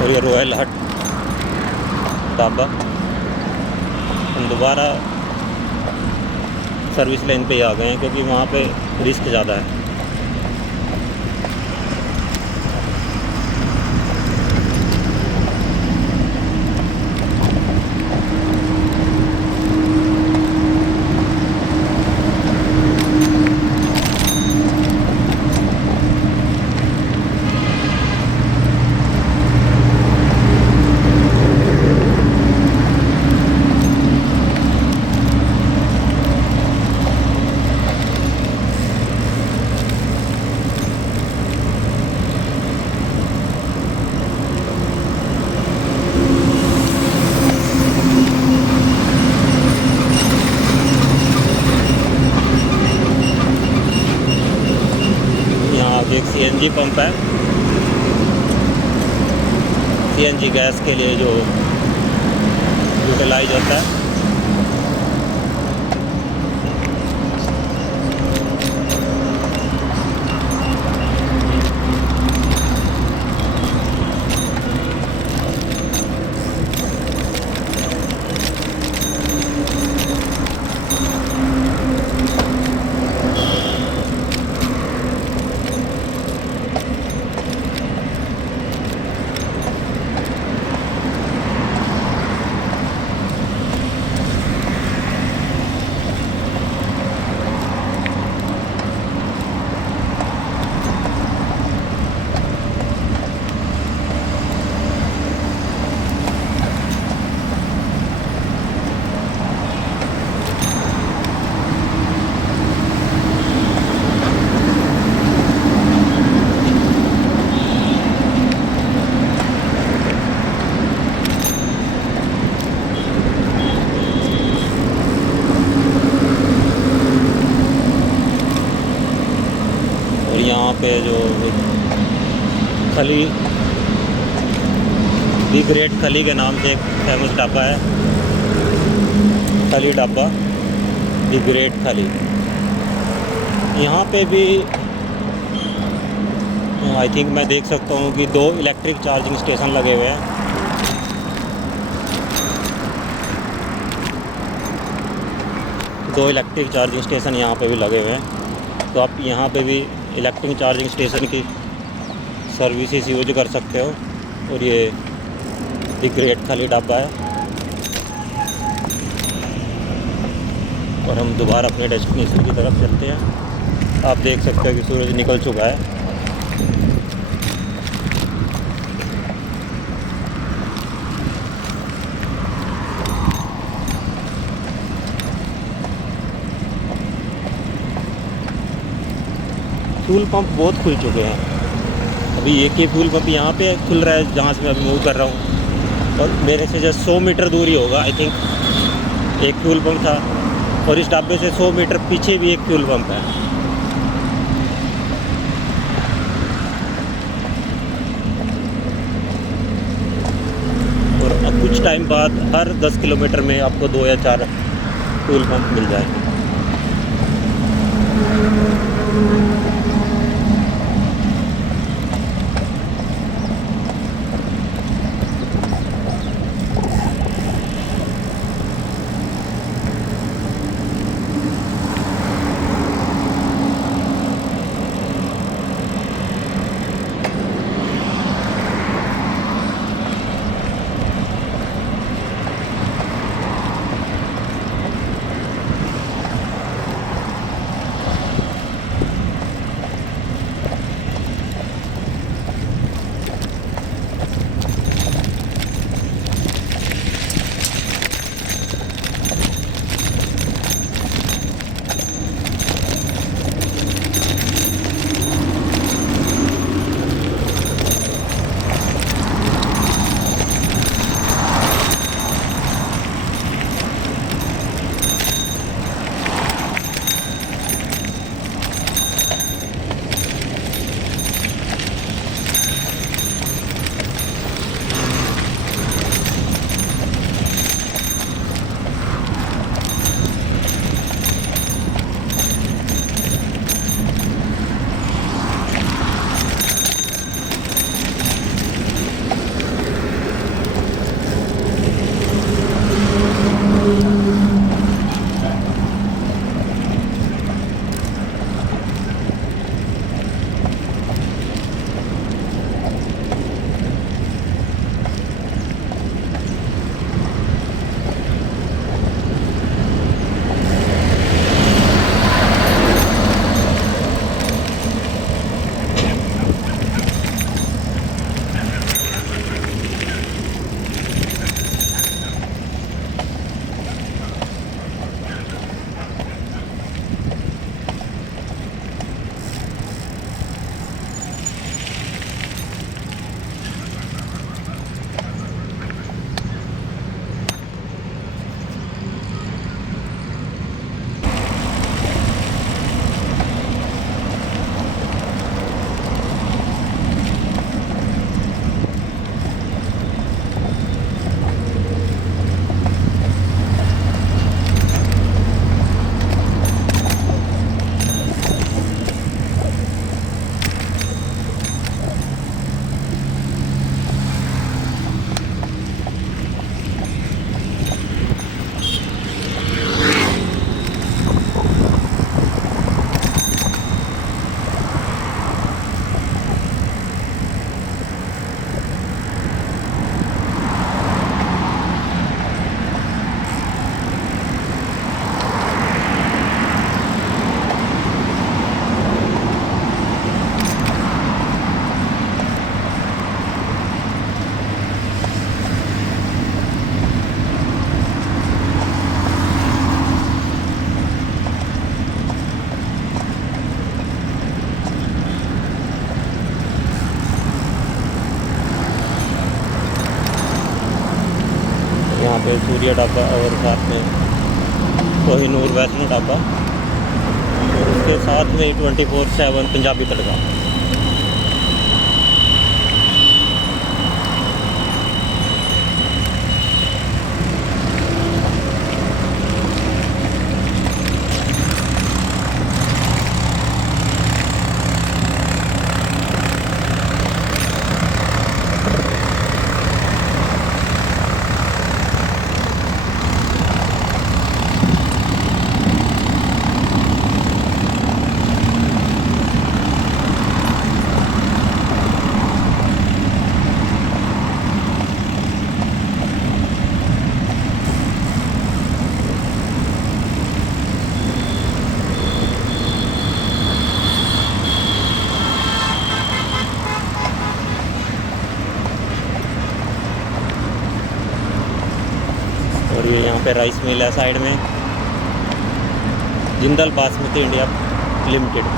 और ये रॉयल हट ढाबा। हम दोबारा सर्विस लाइन पे आ गए हैं, क्योंकि वहाँ पे रिस्क ज़्यादा है। एक CNG पंप है, CNG गैस के लिए जो यूटिलाइज होता है। यहाँ पे जो खली दी ग्रेट खली के नाम से एक फेमस ढाबा है, खली ढाबा। दी ग्रेट खाली। यहाँ पे भी आई थिंक मैं देख सकता हूँ कि 2 इलेक्ट्रिक चार्जिंग स्टेशन लगे हुए हैं। दो इलेक्ट्रिक चार्जिंग स्टेशन यहाँ पे भी लगे हुए हैं, तो आप यहाँ पे भी इलेक्ट्रिक चार्जिंग स्टेशन की सर्विसेज यूज कर सकते हो। और ये दी ग्रेट खाली ढाबा है। और हम दोबारा अपने डेस्टिनेशन की तरफ चलते हैं। आप देख सकते हो कि सूरज निकल चुका है। फ्यूल पंप बहुत खुल चुके हैं। अभी एक ही फ्यूल पंप यहाँ पे खुल रहा है जहाँ से मैं अभी मूव कर रहा हूँ, और मेरे से जस्ट 100 मीटर दूर ही होगा आई थिंक एक फ्यूल पंप था। और इस ढाबे से 100 मीटर पीछे भी एक फ्यूल पंप है। और अब कुछ टाइम बाद हर 10 किलोमीटर में आपको 2 या 4 फ्यूल पंप मिल जाएंगे। यहाँ पे सूर्य ढाबा और साथ में कोहिनूर वैष्णो ढाबा, और उसके साथ में 24/7 पंजाबी तड़का। पे राइस मिल है साइड में, जिंदल बासमती इंडिया लिमिटेड।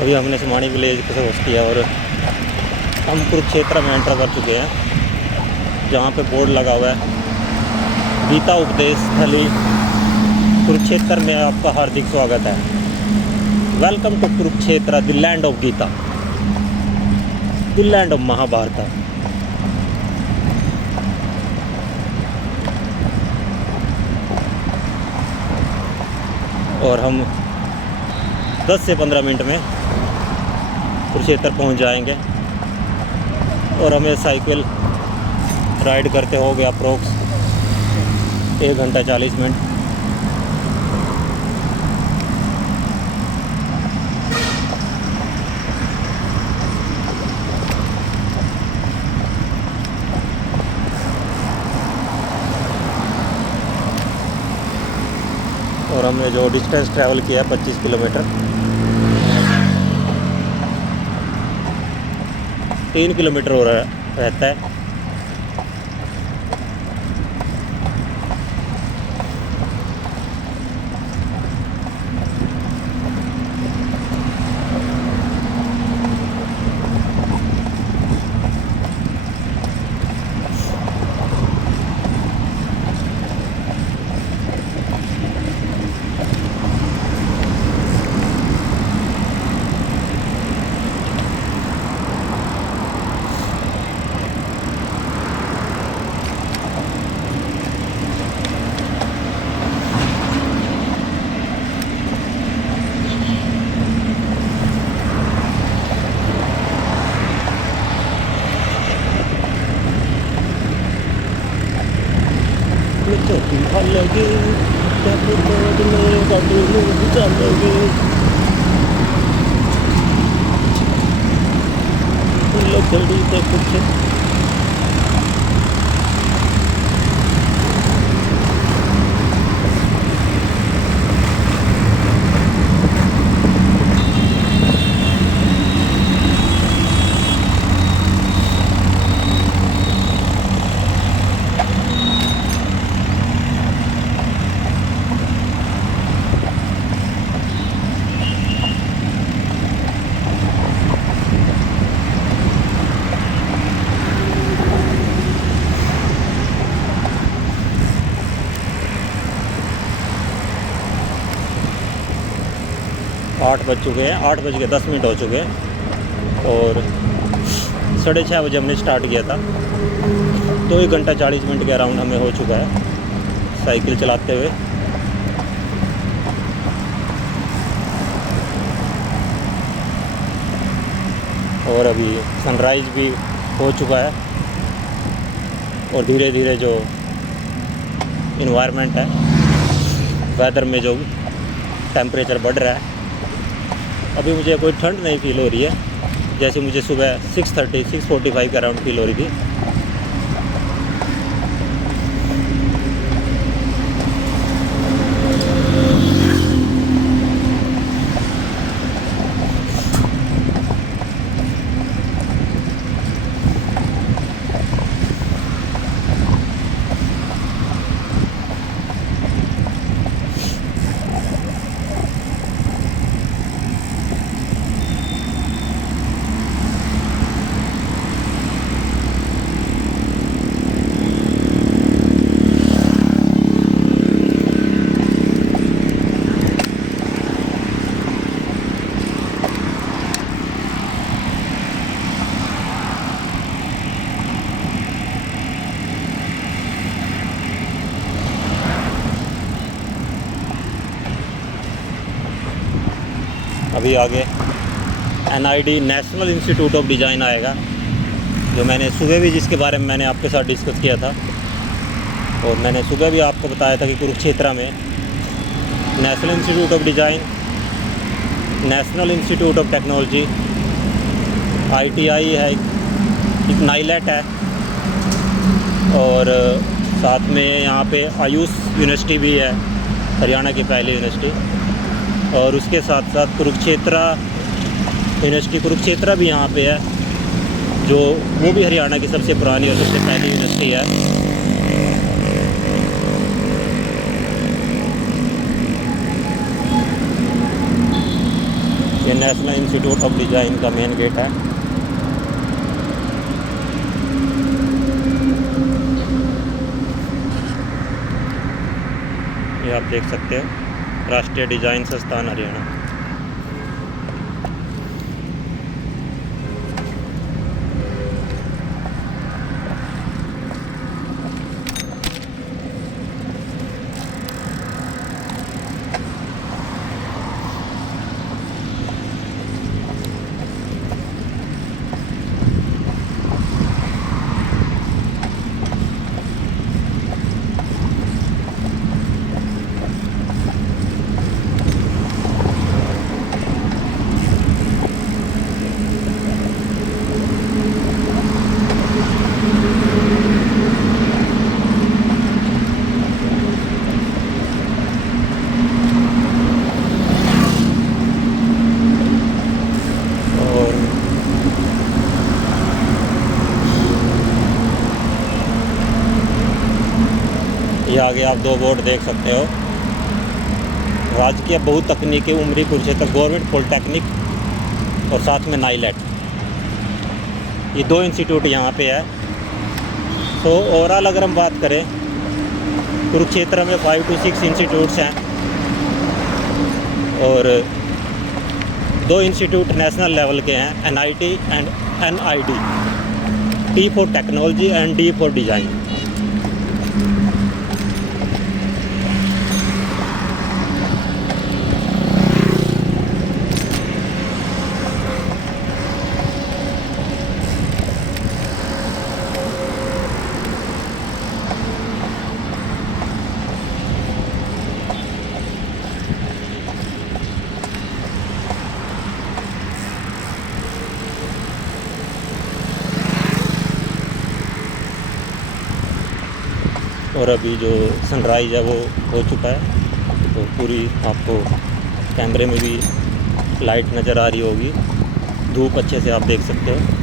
अभी हमने समाणी विलेज को क्रॉस किया और हम कुरुक्षेत्र में एंटर कर चुके हैं, जहाँ पे बोर्ड लगा हुआ है गीता उपदेश स्थली कुरुक्षेत्र में आपका हार्दिक स्वागत है। Welcome to Kurukshetra, the land of Gita, the land of Mahabharat. और हम 10 से 15 मिनट में कुरुक्षेत्र पहुंच जाएंगे और हमें साइकिल राइड करते हो गया अप्रोक्स 1 घंटा 40 मिनट। और हमने जो डिस्टेंस ट्रैवल किया 25 किलोमीटर, 3 किलोमीटर हो रहता है। लगे जब तोड़ने का दिल चलेगी लकड़ी पे कुछ 8 बज चुके हैं, 8 बज के 10 मिनट हो चुके हैं और 6:30 बजे हमने स्टार्ट किया था, तो 1 घंटा 40 मिनट के अराउंड हमें हो चुका है साइकिल चलाते हुए। और अभी सनराइज़ भी हो चुका है और धीरे धीरे जो इन्वायरमेंट है, वेदर में जो टेम्परेचर बढ़ रहा है, अभी मुझे कोई ठंड नहीं फील हो रही है, जैसे मुझे सुबह 6:45 के अराउंड फील हो रही थी। अभी आगे NID national institute of design आएगा, जो मैंने सुबह भी जिसके बारे में मैंने आपके साथ डिस्कस किया था, और मैंने सुबह भी आपको बताया था कि कुरुक्षेत्र में national institute of design, national institute of technology, ITI है, एक नाइलेट है, और साथ में यहाँ पे आयुष यूनिवर्सिटी भी है, हरियाणा की पहली यूनिवर्सिटी, और उसके साथ साथ कुरुक्षेत्र यूनिवर्सिटी कुरुक्षेत्र भी यहाँ पे है, जो वो भी हरियाणा की सबसे पुरानी और सबसे पहली यूनिवर्सिटी है। ये नेशनल इंस्टीट्यूट ऑफ डिज़ाइन का मेन गेट है। ये आप देख सकते हो, राष्ट्रीय डिज़ाइन संस्थान हरियाणा। ये आगे आप 2 बोर्ड देख सकते हो, राजकीय बहुतकनीकी उमरी कुरुक्षेत्र गवर्नमेंट पॉलिटेक्निक और साथ में नाइलेट, ये 2 इंस्टीट्यूट यहाँ पे है। तो ओवरऑल अगर हम बात करें, कुरुक्षेत्र में 5 to 6 इंस्टीट्यूट्स हैं और 2 इंस्टीट्यूट नेशनल लेवल के हैं, NIT and NID, T for technology and D for design. और अभी जो सनराइज़ है वो हो चुका है, तो पूरी आपको कैमरे में भी लाइट नज़र आ रही होगी, धूप अच्छे से आप देख सकते हो।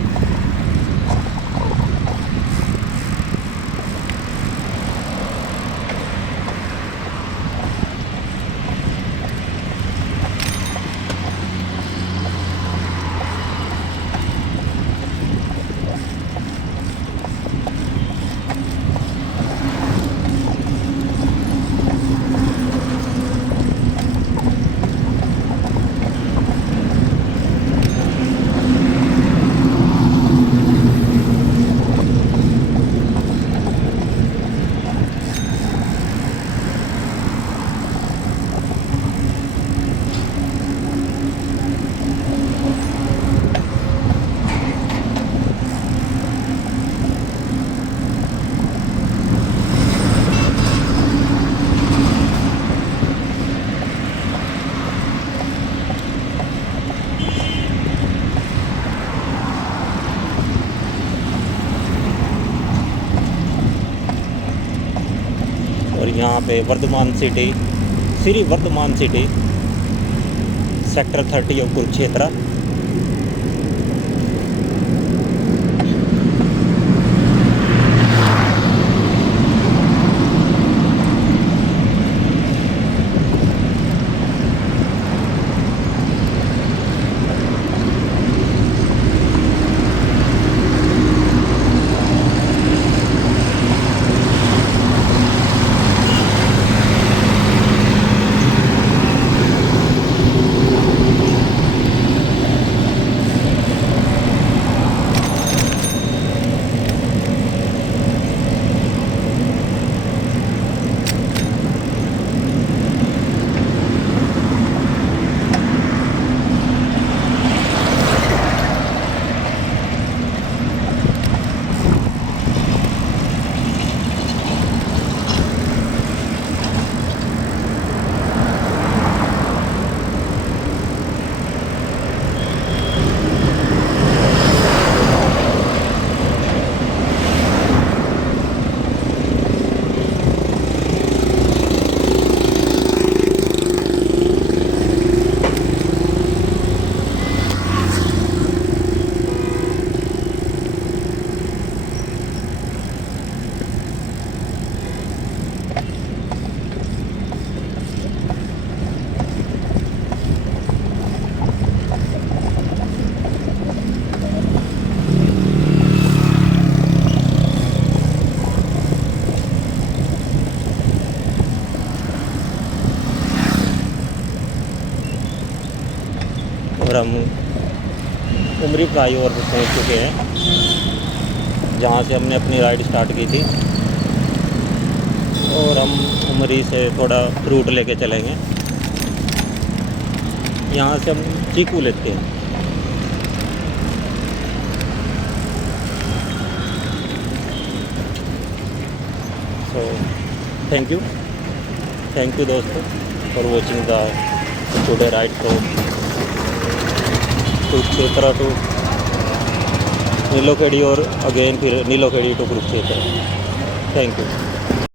और यहाँ पे Vardhaman city, Shri Vardhaman city, sector 30 of Kurukshetra. और हम उमरी फ्लाईओवर पर पहुँच चुके हैं, जहाँ से हमने अपनी राइड स्टार्ट की थी। और हम उमरी से थोड़ा रूट लेके चलेंगे, यहाँ से हम चीकू लेते हैं। सो थैंक यू दोस्तों for watching the today ride from Kurukshetra to Nilokheri और अगेन फिर Nilokheri to Kurukshetra. Thank you.